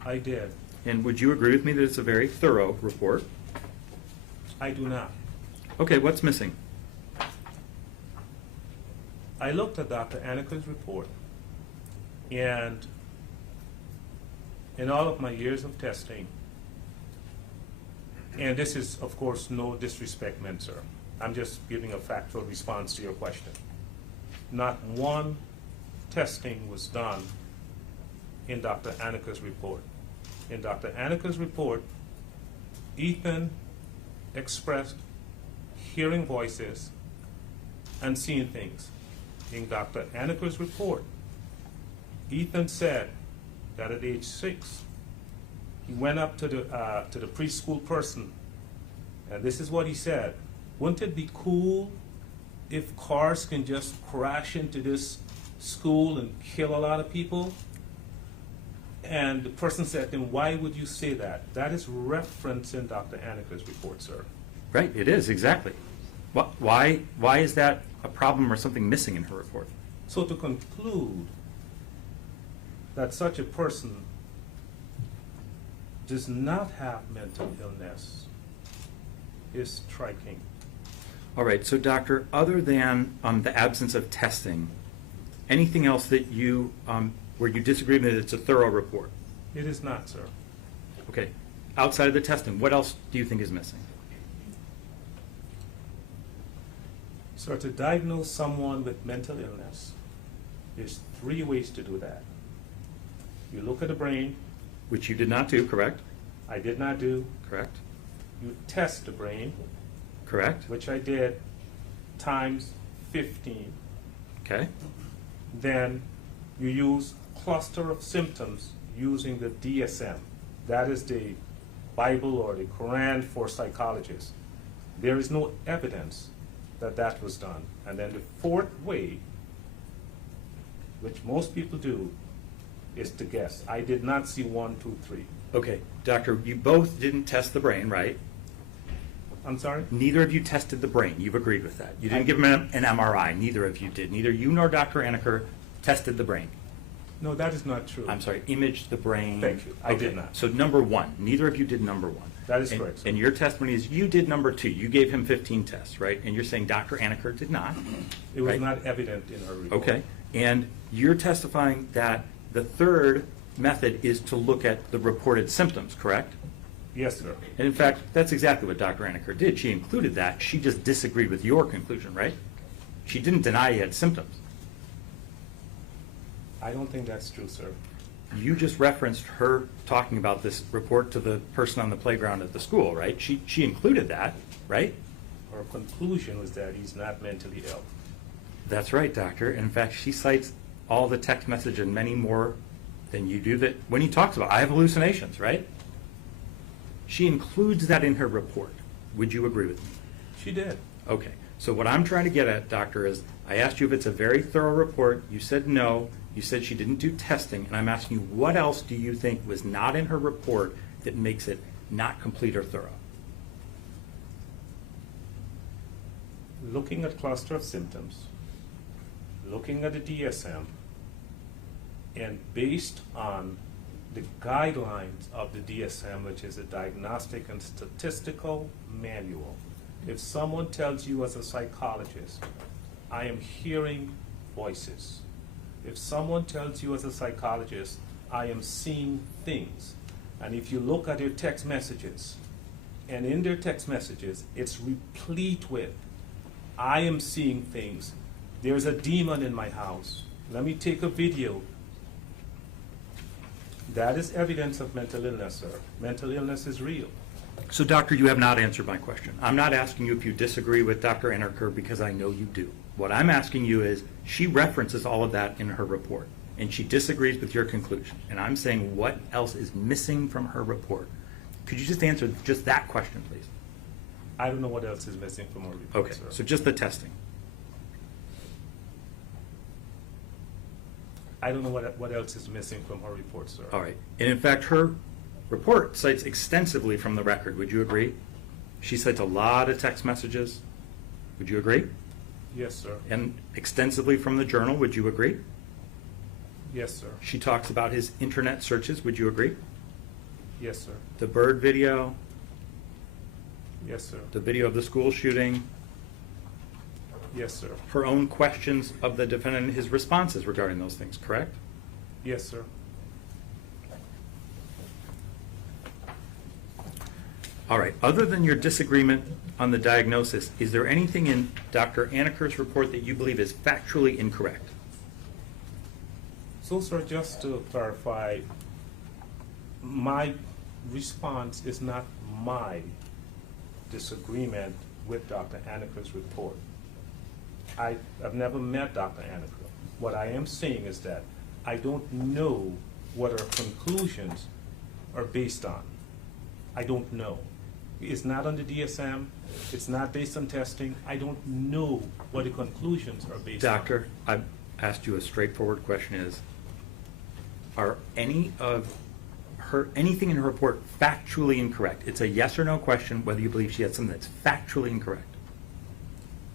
I did. And would you agree with me that it's a very thorough report? I do not. Okay, what's missing? I looked at Dr. Aniker's report, and in all of my years of testing, and this is, of course, no disrespect meant, sir. I'm just giving a factual response to your question. Not one testing was done in Dr. Aniker's report. In Dr. Aniker's report, Ethan expressed hearing voices and seeing things. In Dr. Aniker's report, Ethan said that at age 6, he went up to the preschool person, and this is what he said: wouldn't it be cool if cars can just crash into this school and kill a lot of people? And the person said, then why would you say that? That is referenced in Dr. Aniker's report, sir. Right, it is, exactly. Why is that a problem or something missing in her report? So to conclude that such a person does not have mental illness is striking. All right, so doctor, other than the absence of testing, anything else that you, where you disagree that it's a thorough report? It is not, sir. Okay, outside of the testing, what else do you think is missing? So to diagnose someone with mental illness, there's 3 ways to do that. You look at the brain. Which you did not do, correct? I did not do. Correct? You test the brain, Correct? which I did, times 15. Okay, Then you use cluster of symptoms using the DSM. That is the Bible or the Quran for psychologists. There is no evidence that that was done. And then the 4th way, which most people do, is to guess. I did not see 1, 2, 3. okay. Doctor, you both didn't test the brain, right? I'm sorry? Neither of you tested the brain. You've agreed with that. You didn't give him an MRI. Neither of you did. Neither you nor Dr. Anaker tested the brain. No, that is not true. I'm sorry, imaged the brain. Thank you. I did Okay, not. So number 1, neither of you did number 1. That is And- correct, sir. And your testimony is you did number 2. You gave him 15 tests, right? And you're saying Dr. Anaker did not. It was right? not evident in her report. Okay, and you're testifying that the 3rd method is to look at the reported symptoms, correct? Yes, sir. And in fact, that's exactly what Dr. Anaker did. She included that. She just disagreed with your conclusion, right? She didn't deny you had symptoms. I don't think that's true, sir. You just referenced her talking about this report to the person on the playground at the school, right? She included that, right? Her conclusion was that he's not mentally ill. That's right, doctor. In fact, she cites all the text message and many more than you do that when he talks about, I have hallucinations, right? She includes that in her report. Would you agree with me? She did. Okay, so what I'm trying to get at, doctor, is I asked you if it's a very thorough report. You said no. You said she didn't do testing, and I'm asking you, what else do you think was not in her report that makes it not complete or thorough? Looking at cluster of symptoms, looking at the DSM, and based on the guidelines of the DSM, which is a diagnostic and statistical manual, if someone tells you as a psychologist, I am hearing voices. If someone tells you as a psychologist, I am seeing things, and if you look at their text messages, and in their text messages, it's replete with, I am seeing things. There's a demon in my house. Let me take a video. That is evidence of mental illness, sir. Mental illness is real. So, doctor, you have not answered my question. I'm not asking you if you disagree with Dr. Anaker because I know you do. What I'm asking you is, she references all of that in her report, and she disagrees with your conclusion. And I'm saying, what else is missing from her report? Could you just answer just that question, please? I don't know what else is missing from our report, Okay, sir. so just the testing. I don't know what else is missing from her report, sir. All right. And in fact, her report cites extensively from the record. Would you agree? She cites a lot of text messages. Would you agree? Yes, sir. And extensively from the journal. Would you agree? Yes, sir. She talks about his internet searches. Would you agree? Yes, sir. The bird video, Yes, sir. the video of the school shooting, Yes, sir. her own questions of the defendant and his responses regarding those things, correct? Yes, sir. All right. Other than your disagreement on the diagnosis, is there anything in Dr. Anaker's report that you believe is factually incorrect? So, sir, just to clarify, my response is not my disagreement with Dr. Anaker's report. I've never met Dr. Anaker. What I am saying is that I don't know what her conclusions are based on. I don't know. It's not on the DSM. It's not based on testing. I don't know what the conclusions are based on. Doctor, I've asked you a straightforward question is, are anything in her report factually incorrect? It's a yes or no question whether you believe she had something that's factually incorrect.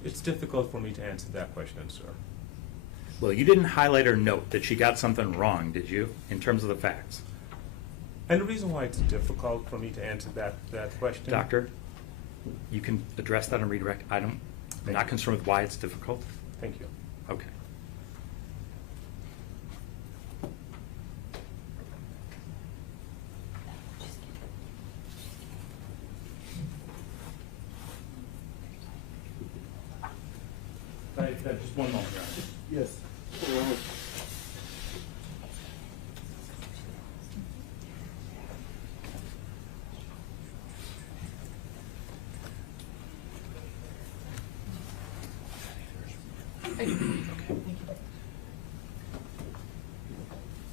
It's difficult for me to answer that question, sir. Well, you didn't highlight or note that she got something wrong, did you, in terms of the facts? And the reason why it's difficult for me to answer that question. Doctor, you can address that and redirect. I'm not concerned with why it's difficult. Thank you. Okay. Just one moment, Your Honor. Yes.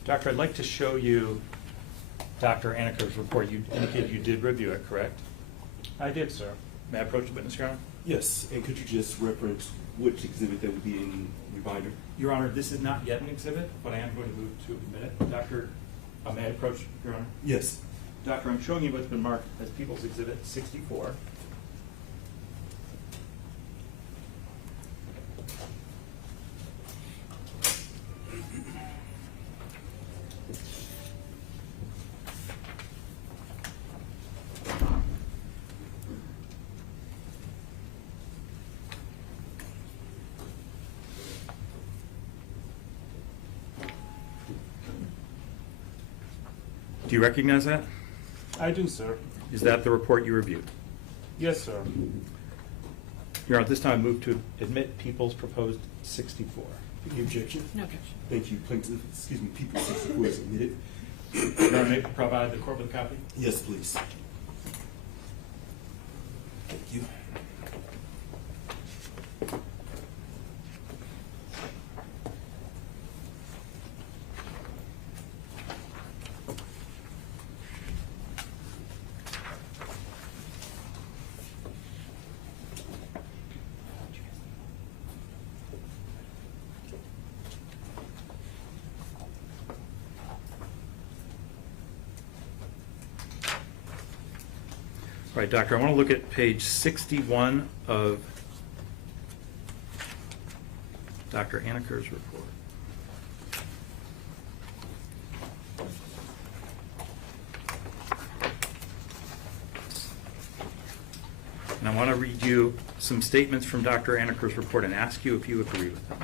Doctor, I'd like to show you Dr. Aniker's report. You indicated you did review it, correct? I did, sir. May I approach the witness, Your Honor? Yes, and could you just reference which exhibit that would be in your binder? Your Honor, this is not yet an exhibit, but I am going to move to admit it. Doctor, may I approach, Your Honor? Yes. Doctor, I'm showing you what's been marked as People's Exhibit 64. Do you recognize that? I do, sir. Is that the report you reviewed? Yes, sir. Your Honor, at this time I move to admit People's proposed 64. Any objection? No objection. Thank you. Plaintiff, People 64 is admitted. Your Honor, may I provide the court with a copy? Yes, please. Thank you. All right, Doctor, I want to look at page 61 of Dr. Aniker's report. And I want to read you some statements from Dr. Aniker's report and ask you if you agree with them.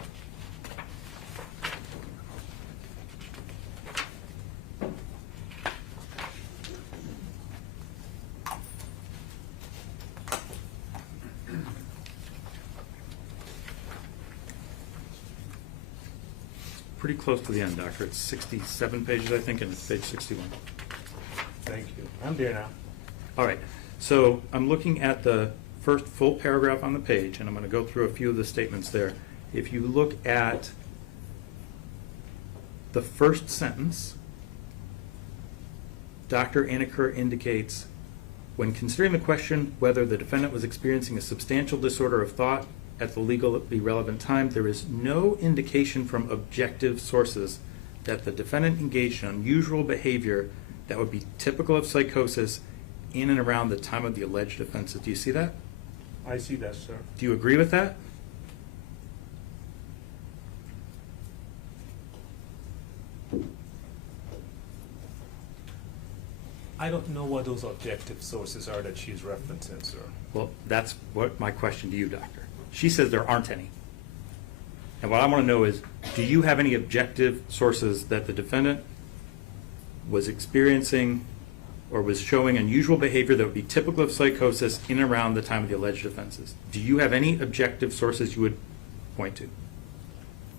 Pretty close to the end, Doctor. It's 67 pages, I think, and it's page 61. Thank you. I'm there now. All right, so I'm looking at the first full paragraph on the page, and I'm going to go through a few of the statements there. If you look at the first sentence, Dr. Aniker indicates, when considering the question whether the defendant was experiencing a substantial disorder of thought at the legally relevant time, there is no indication from objective sources that the defendant engaged in unusual behavior that would be typical of psychosis in and around the time of the alleged offenses. Do you see that? I see that, sir. Do you agree with that? I don't know what those objective sources are that she's referencing, sir. Well, that's what my question to you, Doctor. She says there aren't any. And what I want to know is, do you have any objective sources that the defendant was experiencing or was showing unusual behavior that would be typical of psychosis in and around the time of the alleged offenses? Do you have any objective sources you would point to?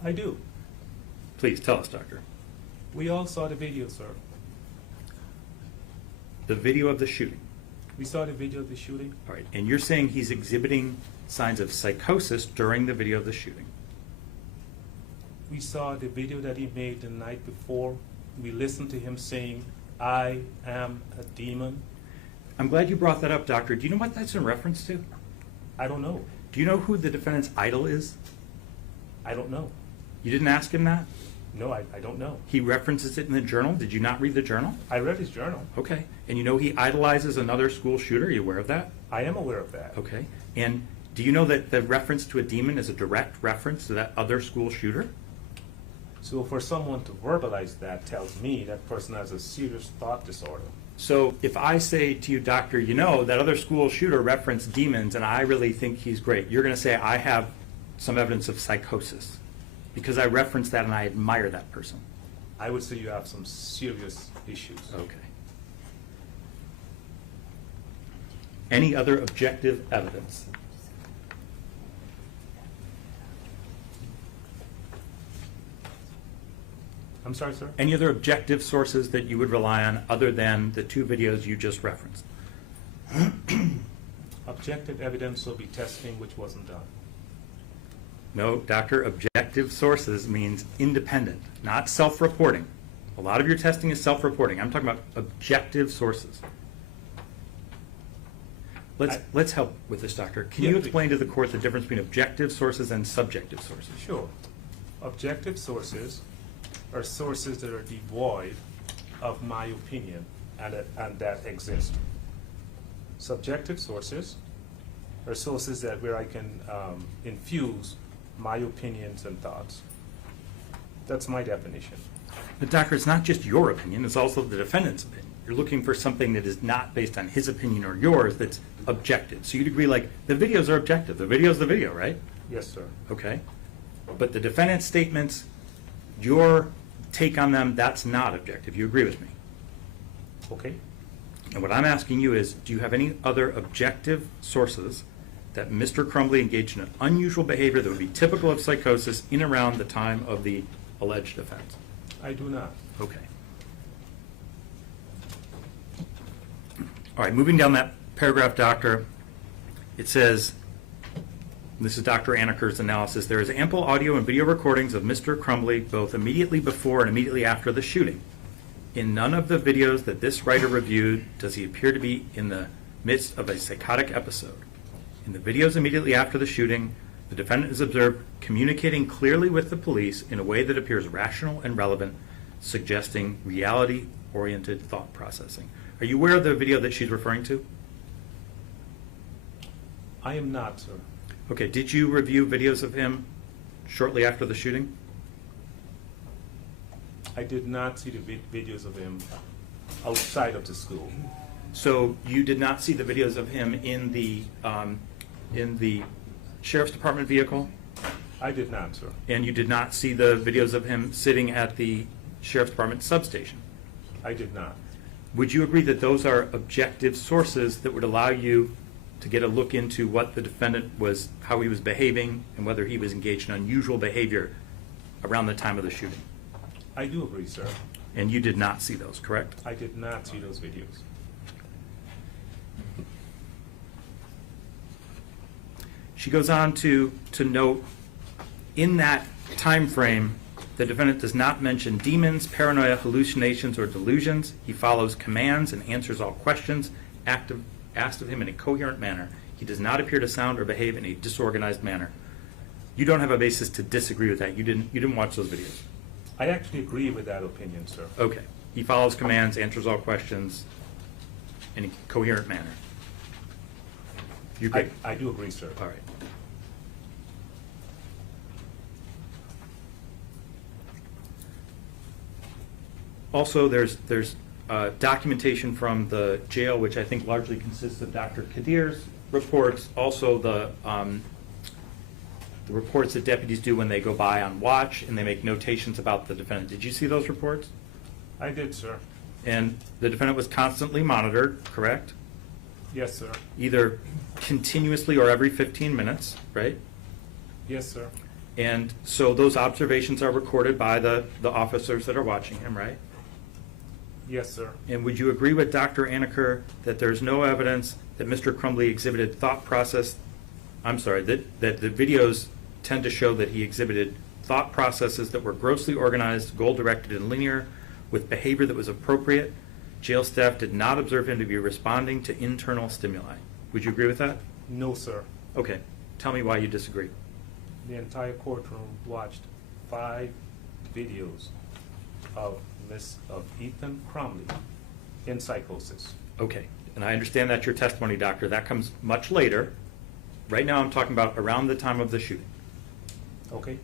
I do. Please tell us, Doctor. We all saw the video, sir. The video of the shooting. We saw the video of the shooting. All right. And you're saying he's exhibiting signs of psychosis during the video of the shooting. We saw the video that he made the night before. We listened to him saying, "I am a demon." I'm glad you brought that up, Doctor. Do you know what that's in reference to? I don't know. Do you know who the defendant's idol is? I don't know. You didn't ask him that? No, I don't know. He references it in the journal. Did you not read the journal? I read his journal. Okay. And you know he idolizes another school shooter. Are you aware of that? I am aware of that. Okay. And do you know that the reference to a demon is a direct reference to that other school shooter? So for someone to verbalize that tells me that person has a serious thought disorder. So if I say to you, doctor, you know, that other school shooter referenced demons and I really think he's great, you're going to say I have some evidence of psychosis because I referenced that and I admire that person. I would say you have some serious issues. Okay. Any other objective evidence? I'm sorry, sir? Any other objective sources that you would rely on other than the two videos you just referenced? Objective evidence will be testing which wasn't done. No, doctor, objective sources means independent, not self-reporting. A lot of your testing is self-reporting. I'm talking about objective sources. Let's help with this, doctor. Can you Yeah, explain to the court the difference between objective sources and subjective sources? Sure. Objective sources are sources that are devoid of my opinion and that exist. Subjective sources are sources that where I can infuse my opinions and thoughts. That's my definition. But doctor, it's not just your opinion, it's also the defendant's opinion. You're looking for something that is not based on his opinion or yours that's objective. So you'd agree, like, the videos are objective. The video's the video, right? Yes, sir. Okay. But the defendant's statements, your take on them, that's not objective. You agree with me? Okay. And what I'm asking you is, do you have any other objective sources that Mr. Crumbley engaged in an unusual behavior that would be typical of psychosis in and around the time of the alleged offense? I do not. Okay. All right, moving down that paragraph, doctor, it says, this is Dr. Anaker's analysis, there is ample audio and video recordings of Mr. Crumbley both immediately before and immediately after the shooting. In none of the videos that this writer reviewed does he appear to be in the midst of a psychotic episode. In the videos immediately after the shooting, the defendant is observed communicating clearly with the police in a way that appears rational and relevant, suggesting reality-oriented thought processing. Are you aware of the video that she's referring to? I am not, sir. Okay, did you review videos of him shortly after the shooting? I did not see the videos of him outside of the school. So you did not see the videos of him in the sheriff's department vehicle? I did not, sir. And you did not see the videos of him sitting at the sheriff's department substation? I did not. Would you agree that those are objective sources that would allow you to get a look into what the defendant was, how he was behaving, and whether he was engaged in unusual behavior around the time of the shooting? I do agree, sir. And you did not see those, correct? I did not see those videos. She goes on to note, in that time frame, the defendant does not mention demons, paranoia, hallucinations, or delusions. He follows commands and answers all questions asked of him in a coherent manner. He does not appear to sound or behave in a disorganized manner. You don't have a basis to disagree with that. You didn't watch those videos. I actually agree with that opinion, sir. Okay. He follows commands, answers all questions in a coherent manner. You agree? I do agree, sir. All right. Also, there's documentation from the jail, which I think largely consists of Dr. Kadir's reports, also the reports that deputies do when they go by on watch and they make notations about the defendant. Did you see those reports? I did, sir. And the defendant was constantly monitored, correct? Yes, sir. Either continuously or every 15 minutes, right? Yes, sir. And so those observations are recorded by the officers that are watching him, right? Yes, sir. And would you agree with Dr. Anaker that there's no evidence that Mr. Crumbley exhibited thought process, that the videos tend to show that he exhibited thought processes that were grossly organized, goal-directed, and linear, with behavior that was appropriate? Jail staff did not observe him to be responding to internal stimuli. Would you agree with that? No, sir. Okay. Tell me why you disagree. The entire courtroom watched 5 videos of Ethan Crumbley in psychosis. Okay. And I understand that's your testimony, doctor. That comes much later. Right now I'm talking about around the time of the shooting. Okay?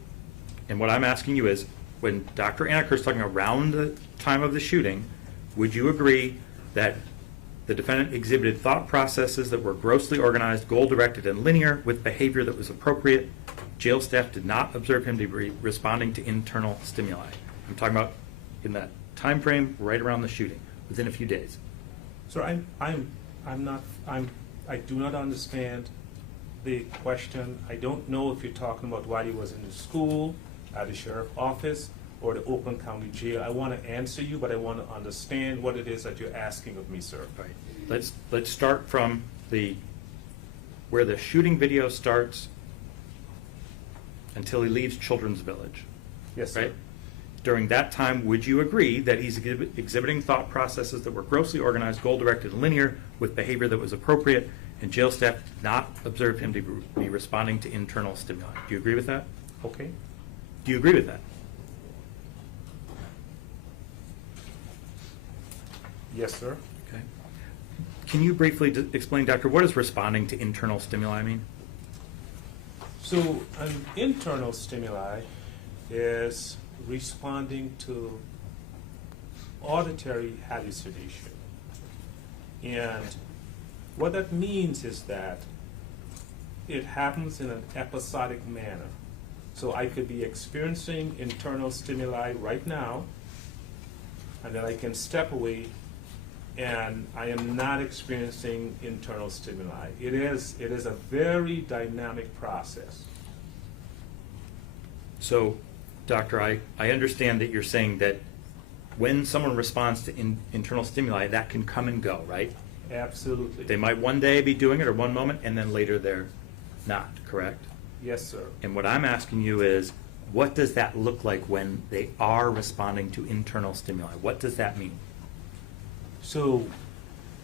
And what I'm asking you is, when Dr. Anaker is talking around the time of the shooting, would you agree that the defendant exhibited thought processes that were grossly organized, goal-directed, and linear with behavior that was appropriate? Jail staff did not observe him to be responding to internal stimuli. I'm talking about in that time frame right around the shooting, within a few days. Sir, I do not understand the question. I don't know if you're talking about while he was in the school, at the sheriff's office, or the Oakland County Jail. I want to answer you, but I want to understand what it is that you're asking of me, sir. Right. Let's start from where the shooting video starts until he leaves Children's Village. Yes, sir. Right? During that time, would you agree that he's exhibiting thought processes that were grossly organized, goal-directed, and linear with behavior that was appropriate, and jail staff did not observe him to be responding to internal stimuli? Do you agree with that? Okay. Do you agree with that? Yes, sir. Okay. Can you briefly explain, Doctor, what does responding to internal stimuli mean? So an internal stimuli is responding to auditory hallucination. And what that means is that it happens in an episodic manner. So I could be experiencing internal stimuli right now, and then I can step away and I am not experiencing internal stimuli. It is a very dynamic process. So, Doctor, I understand that you're saying that when someone responds to internal stimuli, that can come and go, right? Absolutely. They might one day be doing it or one moment, and then later they're not, correct? Yes, sir. And what I'm asking you is, what does that look like when they are responding to internal stimuli? What does that mean? So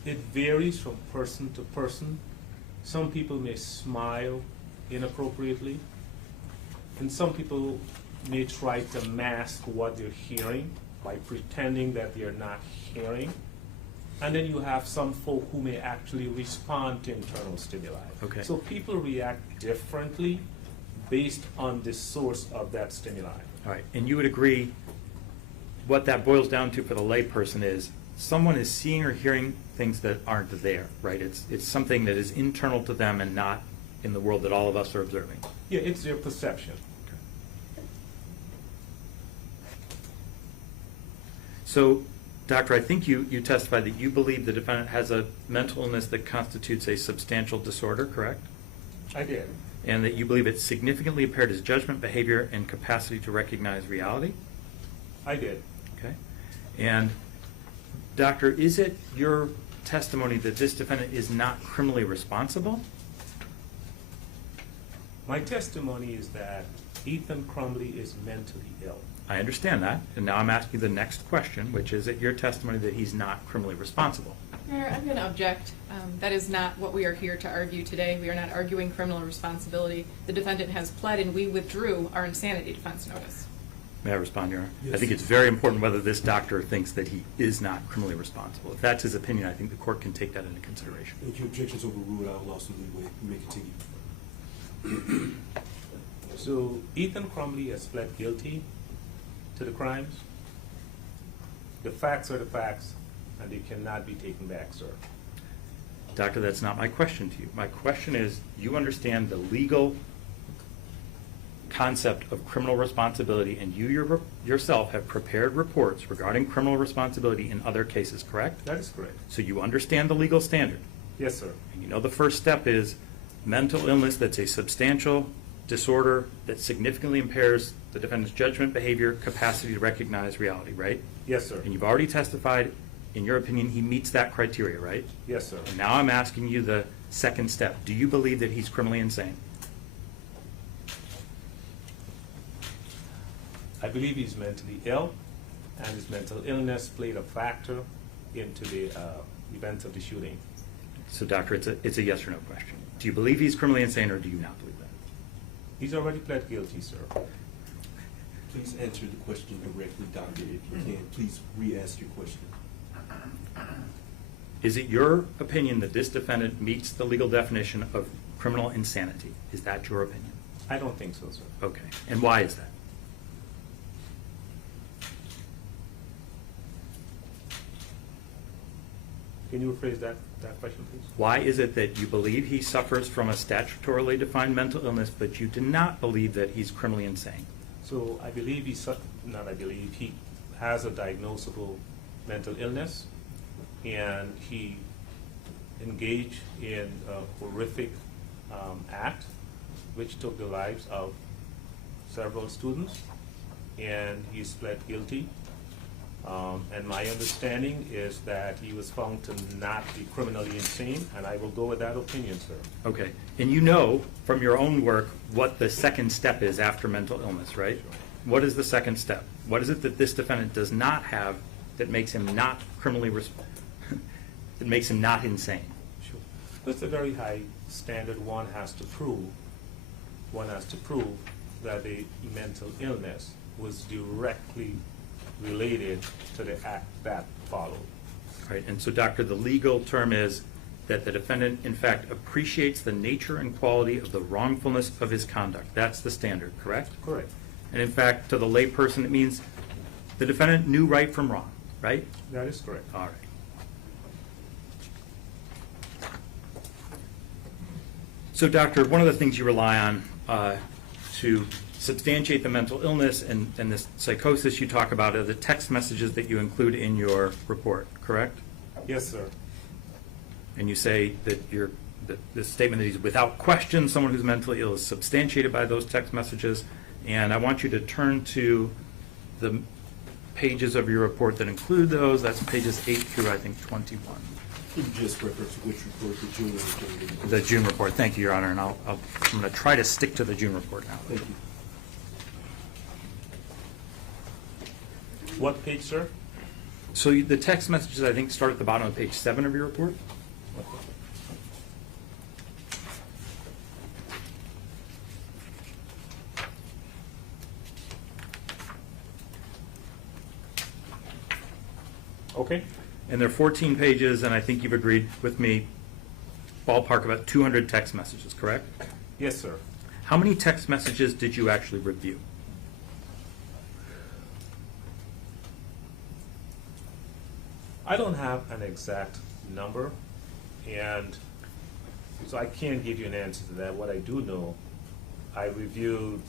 it varies from person to person. Some people may smile inappropriately, and some people may try to mask what they're hearing by pretending that they're not hearing. And then you have some folk who may actually respond to internal stimuli. Okay. So people react differently based on the source of that stimuli. All right, and you would agree what that boils down to for the layperson is someone is seeing or hearing things that aren't there, right? It's something that is internal to them and not in the world that all of us are observing. Yeah, it's their perception. So, Doctor, I think you testified that you believe the defendant has a mental illness that constitutes a substantial disorder, correct? I did. And that you believe it significantly impaired his judgment, behavior, and capacity to recognize reality? I did. Okay. And, Doctor, is it your testimony that this defendant is not criminally responsible? My testimony is that Ethan Crumbley is mentally ill. I understand that, and now I'm asking the next question, which is it your testimony that he's not criminally responsible? Mayor, I'm going to object. That is not what we are here to argue today. We are not arguing criminal responsibility. The defendant has pled, and we withdrew our insanity defense notice. May I respond, Your Honor? Yes. I think it's very important whether this doctor thinks that he is not criminally responsible. If that's his opinion, I think the court can take that into consideration. If your objection is overruled, I will also leeway. You may continue. So Ethan Crumbley has pled guilty to the crimes. The facts are the facts, and they cannot be taken back, sir. Doctor, that's not my question to you. My question is, you understand the legal concept of criminal responsibility, and you yourself have prepared reports regarding criminal responsibility in other cases, correct? That is correct. So you understand the legal standard. Yes, sir. And you know the first step is mental illness that's a substantial disorder that significantly impairs the defendant's judgment, behavior, capacity to recognize reality, right? Yes, sir. And you've already testified, in your opinion, he meets that criteria, right? Yes, sir. And now I'm asking you the second step. Do you believe that he's criminally insane? I believe he's mentally ill, and his mental illness played a factor into the events of the shooting. So, doctor, it's a yes or no question. Do you believe he's criminally insane, or do you not believe that? He's already pled guilty, sir. Please answer the question directly, doctor. If you can, please re-ask your question. Is it your opinion that this defendant meets the legal definition of criminal insanity? Is that your opinion? I don't think so, sir. Okay. And why is that? Can you rephrase that question, please? Why is it that you believe he suffers from a statutorily defined mental illness, but you do not believe that he's criminally insane? So I believe he has a diagnosable mental illness, and he engaged in a horrific act which took the lives of several students, and he's pled guilty. And my understanding is that he was found to not be criminally insane, and I will go with that opinion, sir. Okay. And you know from your own work what the second step is after mental illness, right? What is the second step? What is it that this defendant does not have that makes him not criminally that makes him not insane? Sure. That's a very high standard one has to prove. One has to prove that the mental illness was directly related to the act that followed. All right. And so, doctor, the legal term is that the defendant, in fact, appreciates the nature and quality of the wrongfulness of his conduct. That's the standard, correct? Correct. And in fact, to the layperson, it means the defendant knew right from wrong, right? That is correct. All right. So, doctor, one of the things you rely on to substantiate the mental illness and this psychosis you talk about are the text messages that you include in your report, correct? Yes, sir. And you say that the statement that he's without question someone who's mentally ill is substantiated by those text messages. And I want you to turn to the pages of your report that include those. That's pages 8 through, I think, 21. You just reference which report, the June report. The June report. Thank you, Your Honor. And I'm going to try to stick to the June report now. Thank you. What page, sir? So the text messages, I think, start at the bottom of page 7 of your report. Okay. And there are 14 pages, and I think you've agreed with me, ballpark about 200 text messages, correct? Yes, sir. How many text messages did you actually review? I don't have an exact number, and so I can't give you an answer to that. What I do know, I reviewed,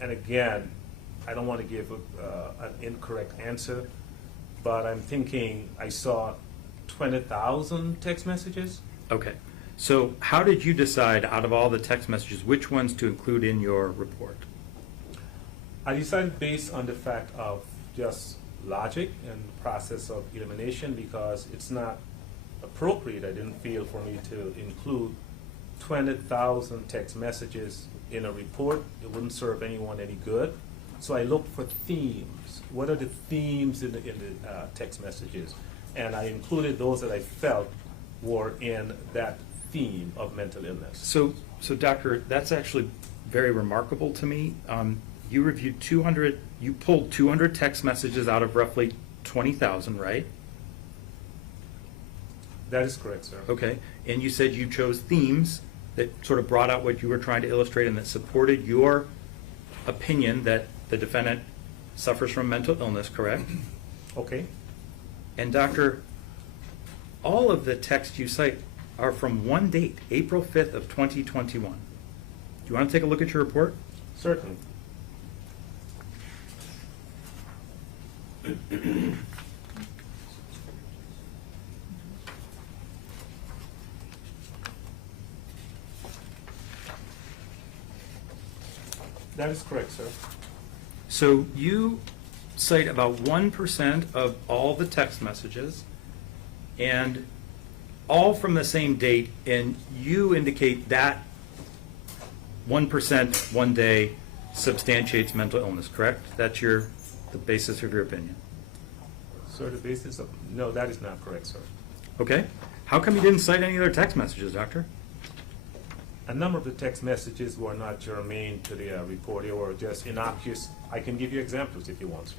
and again, I don't want to give an incorrect answer, but I'm thinking I saw 20,000 text messages. Okay. So how did you decide, out of all the text messages, which ones to include in your report? I decided based on the fact of just logic and process of elimination, because it's not appropriate, I didn't feel, for me to include 20,000 text messages in a report. It wouldn't serve anyone any good. So I looked for themes. What are the themes in the text messages? And I included those that I felt were in that theme of mental illness. So doctor, that's actually very remarkable to me. You reviewed 200, you pulled 200 text messages out of roughly 20,000, right? That is correct, sir. Okay. And you said you chose themes that sort of brought out what you were trying to illustrate and that supported your opinion that the defendant suffers from mental illness, correct? Okay. And doctor, all of the texts you cite are from one date, April 5th of 2021. Do you want to take a look at your report? Certainly. That is correct, sir. So you cite about 1% of all the text messages, and all from the same date, and you indicate that 1% one day substantiates mental illness, correct? That's the basis of your opinion. Sir, the basis of, no, that is not correct, sir. Okay. How come you didn't cite any other text messages, doctor? A number of the text messages were not germane to the report. They were just innocuous. I can give you examples if you want, sir.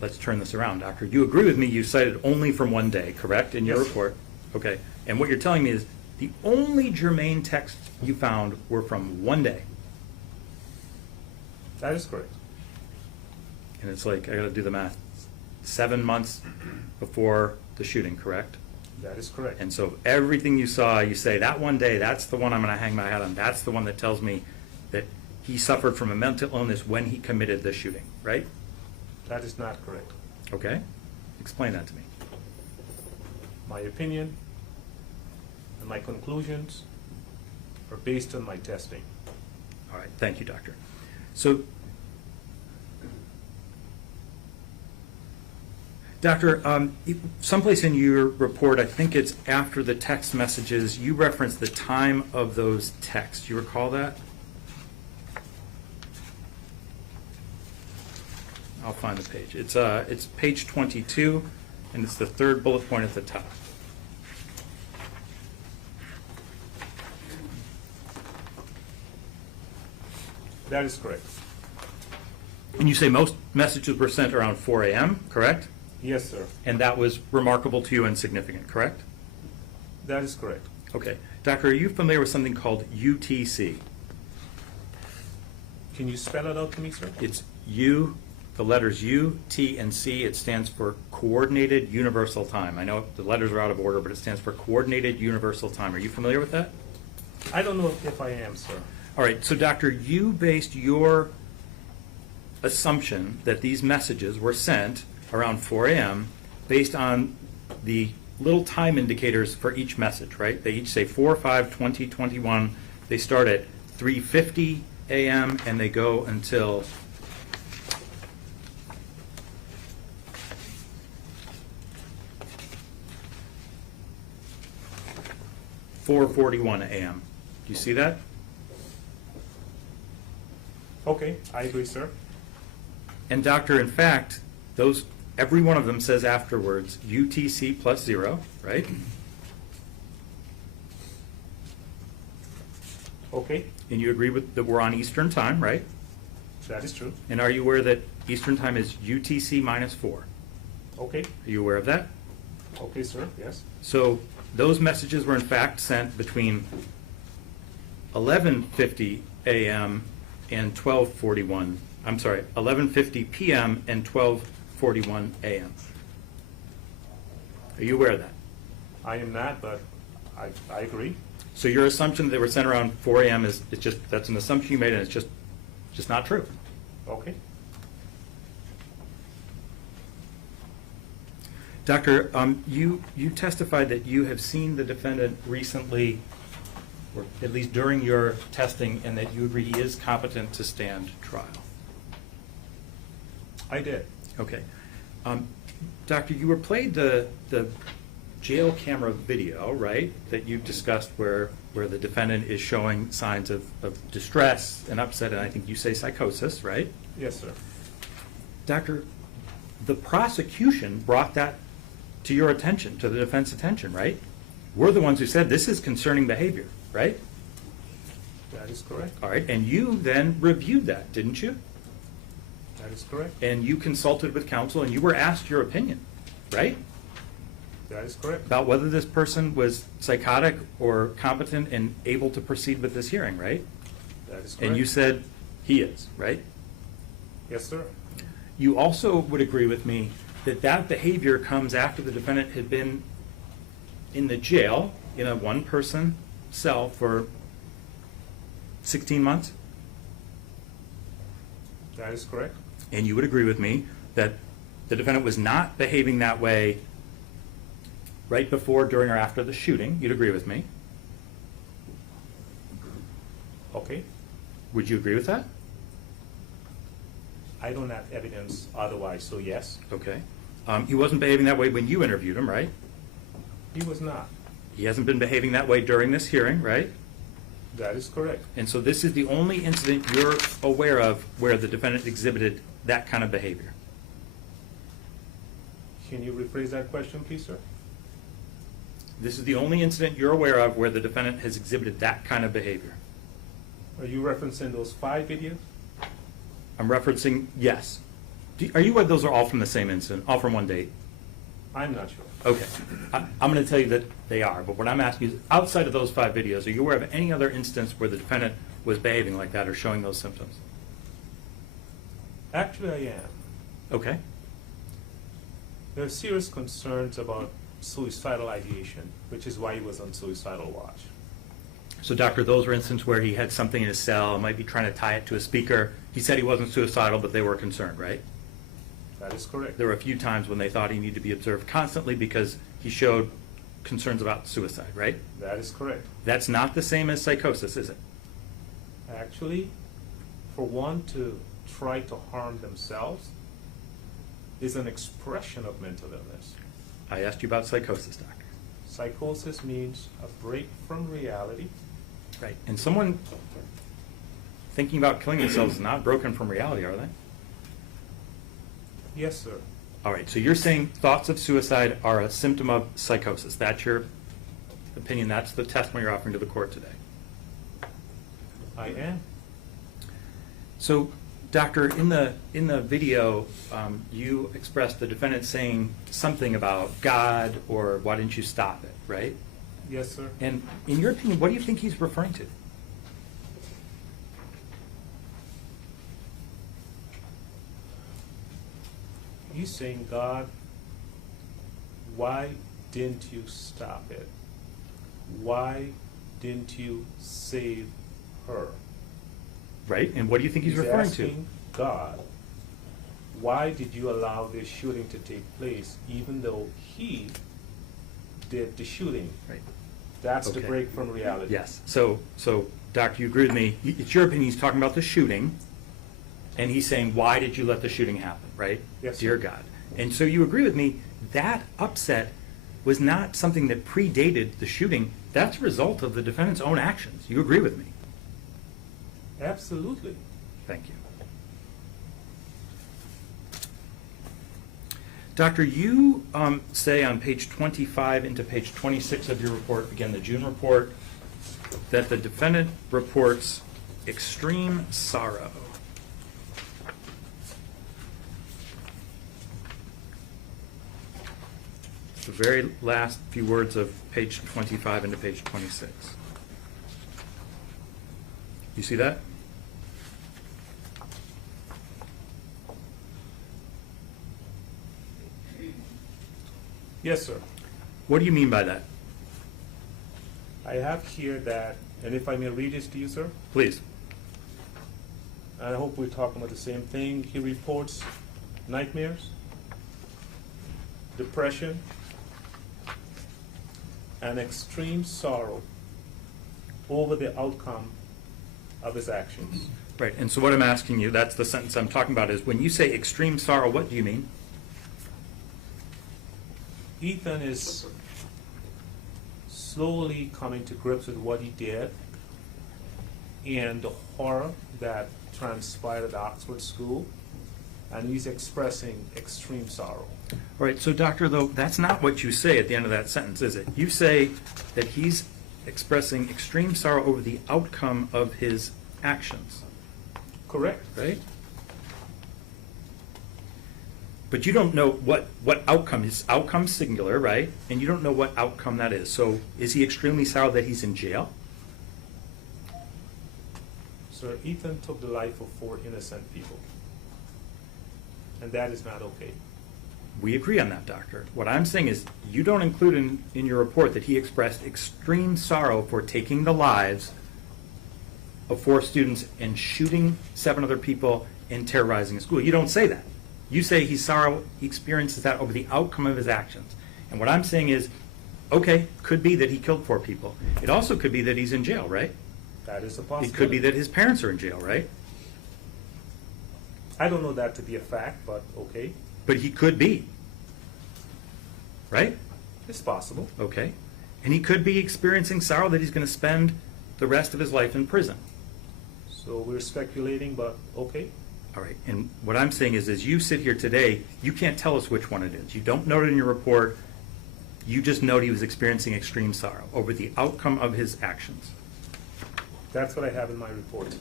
Let's turn this around, doctor. You agree with me, you cited only from one day, correct, in your Yes, sir. report? Okay. And what you're telling me is the only germane texts you found were from one day. That is correct. And it's like, I got to do the math. 7 months before the shooting, correct? That is correct. And so everything you saw, you say, that one day, that's the one I'm going to hang my hat on. That's the one that tells me that he suffered from a mental illness when he committed the shooting, right? That is not correct. Okay? Explain that to me. My opinion and my conclusions are based on my testing. All right, thank you, doctor. So, doctor, someplace in your report, I think it's after the text messages, you referenced the time of those texts. Do you recall that? I'll find the page. It's page 22, and it's the third bullet point at the top. That is correct. And you say most messages were sent around 4 a.m., correct? Yes, sir. And that was remarkable to you and significant, correct? That is correct. Okay. Doctor, are you familiar with something called UTC? Can you spell it out to me, sir? It's U, the letters U, T, and C. It stands for Coordinated Universal Time. I know the letters are out of order, but it stands for Coordinated Universal Time. Are you familiar with that? I don't know if I am, sir. All right. So, doctor, you based your assumption that these messages were sent around 4 a.m. based on the little time indicators for each message, right? They each say 4, 5, 20, 21. They start at 3:50 a.m. and they go until 4:41 a.m. Do you see that? Okay, I agree, sir. And doctor, in fact, those every one of them says afterwards UTC plus 0, right? Okay, And you agree with that we're on Eastern Time, right? that is true. And are you aware that Eastern Time is UTC minus 4? Okay, Are you aware of that? okay, sir, yes. So those messages were in fact sent between 11:50 a.m. and 12:41. I'm sorry, 11:50 p.m. and 12:41 a.m. Are you aware of that? I am not, but I agree. So your assumption that they were sent around 4 a.m. is it's just that's an assumption you made and it's just not true. Okay. Doctor, you testified that you have seen the defendant recently, or at least during your testing, and that you agree he is competent to stand trial. I did. Okay. Doctor, you were played the jail camera video, right, that you discussed where the defendant is showing signs of distress and upset, and I think you say psychosis, right? Yes, sir. Doctor, the prosecution brought that to your attention, to the defense attention, right? We're the ones who said this is concerning behavior, right? That is correct. All right, and you then reviewed that, didn't you? That is correct. And you consulted with counsel and you were asked your opinion, right? That is correct. About whether this person was psychotic or competent and able to proceed with this hearing, right? That is correct. And you said he is, right? Yes, sir. You also would agree with me that that behavior comes after the defendant had been in the jail in a one-person cell for 16 months? That is correct. And you would agree with me that the defendant was not behaving that way right before, during, or after the shooting. You'd agree with me. Okay. Would you agree with that? I don't have evidence otherwise, so yes. Okay. He wasn't behaving that way when you interviewed him, right? He was not. He hasn't been behaving that way during this hearing, right? That is correct. And so this is the only incident you're aware of where the defendant exhibited that kind of behavior. Can you rephrase that question, please, sir? This is the only incident you're aware of where the defendant has exhibited that kind of behavior. Are you referencing those 5 videos? I'm referencing, yes. Are you aware those are all from the same incident, all from one date? I'm not sure. Okay. I'm going to tell you that they are, but what I'm asking is, outside of those 5 videos, are you aware of any other instance where the defendant was behaving like that or showing those symptoms? Actually, I am. Okay. There are serious concerns about suicidal ideation, which is why he was on suicidal watch. So, doctor, those were instances where he had something in his cell, might be trying to tie it to a speaker. He said he wasn't suicidal, but they were concerned, right? That is correct. There were a few times when they thought he needed to be observed constantly because he showed concerns about suicide, right? That is correct. That's not the same as psychosis, is it? Actually, for one to try to harm themselves is an expression of mental illness. I asked you about psychosis, doctor. Psychosis means a break from reality. Right. And someone thinking about killing themselves is not broken from reality, are they? Yes, sir. All right. So you're saying thoughts of suicide are a symptom of psychosis. That's your opinion. That's the testimony you're offering to the court today. I am. So, doctor, in the video, you expressed the defendant saying something about God or why didn't you stop it, right? Yes, sir. And in your opinion, what do you think he's referring to? He's saying, God, why didn't you stop it? Why didn't you save her? Right? And what do you think he's referring to? Asking God, why did you allow this shooting to take place even though he did the shooting? Right. That's the Okay. break from reality. Yes. So, doctor, you agree with me. It's your opinion he's talking about the shooting, and he's saying, why did you let the shooting happen, right? Yes, Dear sir. God. And so you agree with me, that upset was not something that predated the shooting. That's a result of the defendant's own actions. You agree with me? Absolutely. Thank you. Doctor, you say on page 25 into page 26 of your report, again, the June report, that the defendant reports extreme sorrow. The very last few words of page 25 into page 26. You see that? Yes, sir. What do you mean by that? I have here that, and if I may read this to you, sir, Please. I hope we're talking about the same thing. He reports nightmares, depression, and extreme sorrow over the outcome of his actions. Right, and so what I'm asking you, that's the sentence I'm talking about, is when you say extreme sorrow, what do you mean? Ethan is slowly coming to grips with what he did and the horror that transpired at Oxford School, and he's expressing extreme sorrow. All right, so doctor, though, that's not what you say at the end of that sentence, is it? You say that he's expressing extreme sorrow over the outcome of his actions, Correct? right? But you don't know what outcome is. Outcome singular, right? And you don't know what outcome that is. So is he extremely sorry that he's in jail? Sir, Ethan took the life of 4 innocent people, and that is not okay. We agree on that, doctor. What I'm saying is you don't include in your report that he expressed extreme sorrow for taking the lives of 4 students and shooting 7 other people and terrorizing a school. You don't say that. You say he experiences that over the outcome of his actions. And what I'm saying is, okay, could be that he killed 4 people. It also could be that he's in jail, right? That is a possibility. It could be that his parents are in jail, right? I don't know that to be a fact, but okay. But he could be, right? It's possible. Okay. And he could be experiencing sorrow that he's going to spend the rest of his life in prison. So we're speculating, but okay. All right. And what I'm saying is, as you sit here today, you can't tell us which one it is. You don't note it in your report. You just note he was experiencing extreme sorrow over the outcome of his actions. That's what I have in my report, sir.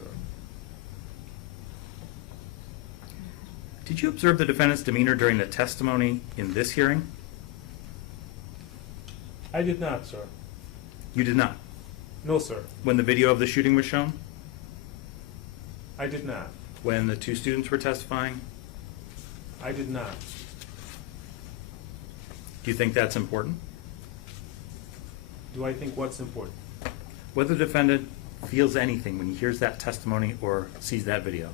Did you observe the defendant's demeanor during the testimony in this hearing? I did not, sir. You did not. No, sir. When the video of the shooting was shown? I did not. When the 2 students were testifying? I did not. Do you think that's important? Do I think what's important? Whether the defendant feels anything when he hears that testimony or sees that video.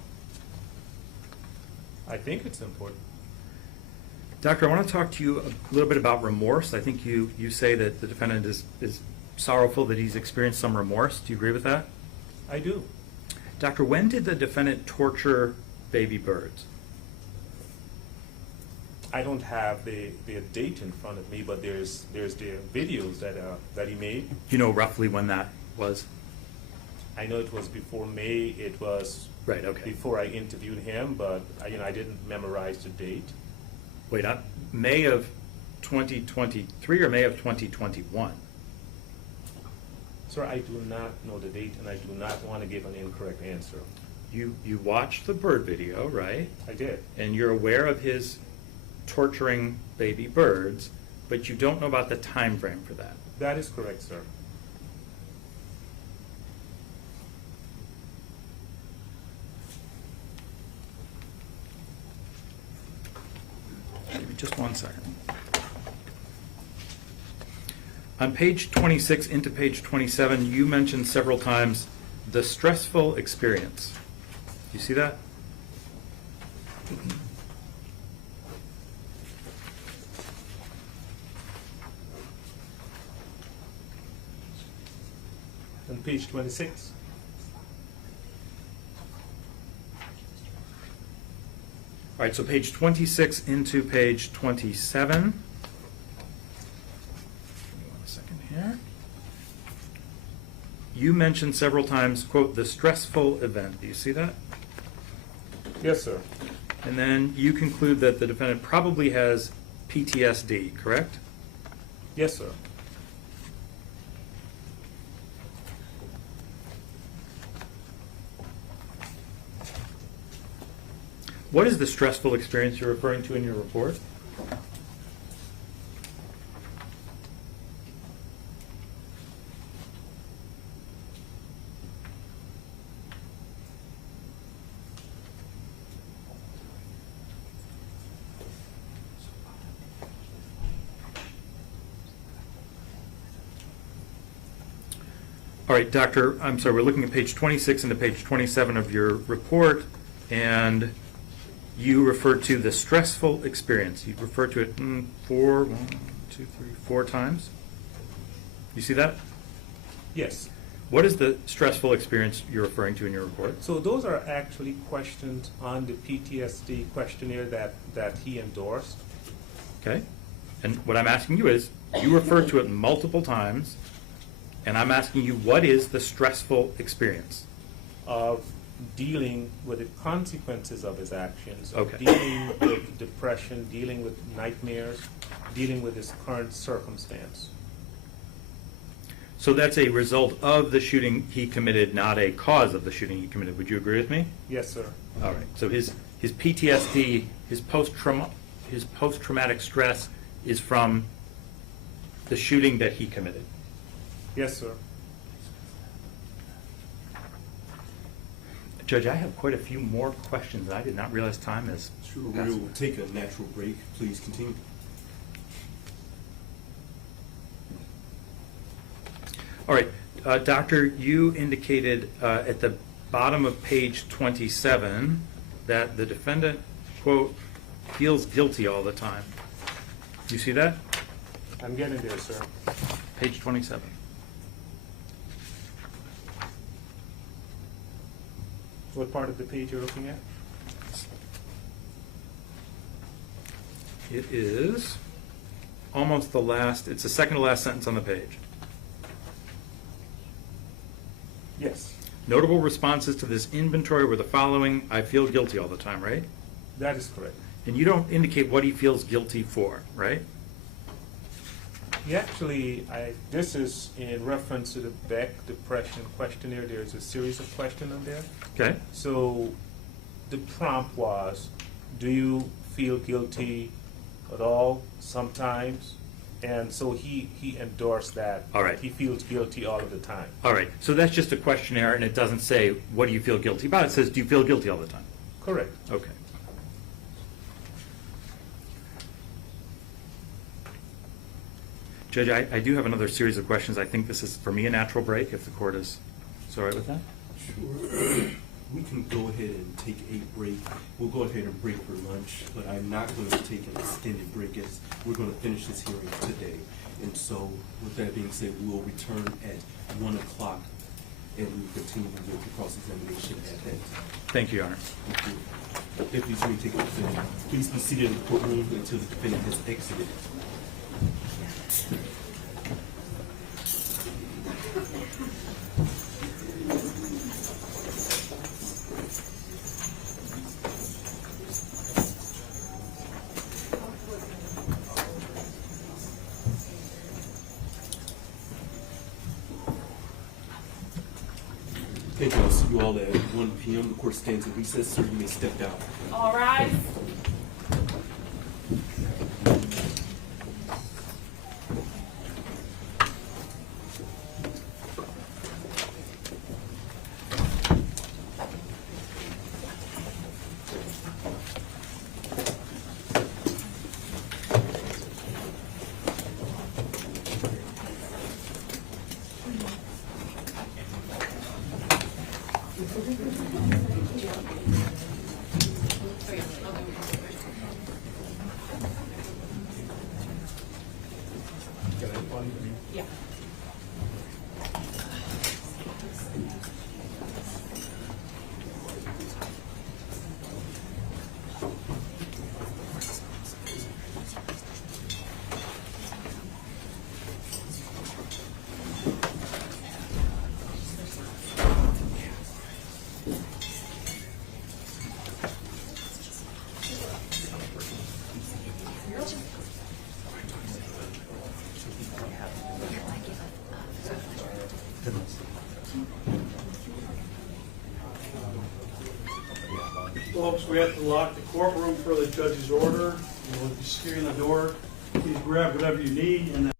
I think it's important. Doctor, I want to talk to you a little bit about remorse. I think you say that the defendant is sorrowful that he's experienced some remorse. Do you agree with that? I do. Doctor, when did the defendant torture baby birds? I don't have the date in front of me, but there's the videos that he made. Do you know roughly when that was? I know it was before May. It was Right, okay. before I interviewed him, but I didn't memorize the date. Wait, May of 2023 or May of 2021? Sir, I do not know the date, and I do not want to give an incorrect answer. You watched the bird video, right? I did. And you're aware of his torturing baby birds, but you don't know about the time frame for that. That is correct, sir. Give me just 1 second. On page 26 into page 27, you mentioned several times the stressful experience. You see that? On page 26. All right, so page 26 into page 27. Give me 1 second here. You mentioned several times, quote, the stressful event. Do you see that? Yes, sir. And then you conclude that the defendant probably has PTSD, correct? Yes, sir. What is the stressful experience you're referring to in your report? All right, Doctor, I'm sorry, we're looking at page 26 and to page 27 of your report, and you refer to the stressful experience. You refer to it four times. You see that? Yes. What is the stressful experience you're referring to in your report? So those are actually questions on the PTSD questionnaire that he endorsed. Okay? And what I'm asking you is, you refer to it multiple times, and I'm asking you, what is the stressful experience? Of dealing with the consequences of his actions, of Okay. dealing with depression, dealing with nightmares, dealing with his current circumstance. So that's a result of the shooting he committed, not a cause of the shooting he committed. Would you agree with me? Yes, sir. All right. So his PTSD, his post-traumatic stress is from the shooting that he committed. Yes, sir. Judge, I have quite a few more questions, and I did not realize time is Sure, passing. we'll take a natural break. Please continue. All right, Doctor, you indicated at the bottom of page 27 that the defendant, quote, feels guilty all the time. You see that? I'm getting there, sir. Page 27. What part of the page you're looking at? It is almost the last, it's the second to last sentence on the page. Yes, Notable responses to this inventory were the following: I feel guilty all the time, right? that is correct. And you don't indicate what he feels guilty for, right? He actually, this is in reference to the Beck Depression Questionnaire. There's a series of questions on there. Okay. So the prompt was, do you feel guilty at all, sometimes? And so he endorsed that. All right. He feels guilty all of the time. All right. So that's just a questionnaire, and it doesn't say, what do you feel guilty about? It says, do you feel guilty all the time? Correct. Okay. Judge, I do have another series of questions. I think this is, for me, a natural break, if the court is all right with that. Sure. We can go ahead and take a break. We'll go ahead and break for lunch, but I'm not going to take an extended break as we're going to finish this hearing today. And so, with that being said, we will return at 1 o'clock and we will continue with the cross-examination at that time. Thank you, Your Honor. Thank you. Deputies, may take the defendant. Please be seated in the courtroom until the defendant has exited. Thank you. I'll see you all at 1 p.m. The court stands in recess, sir. You may step down. All rise. Yeah. Folks, we have to lock the courtroom for the judge's order. We'll be securing the door. Please grab whatever you need and then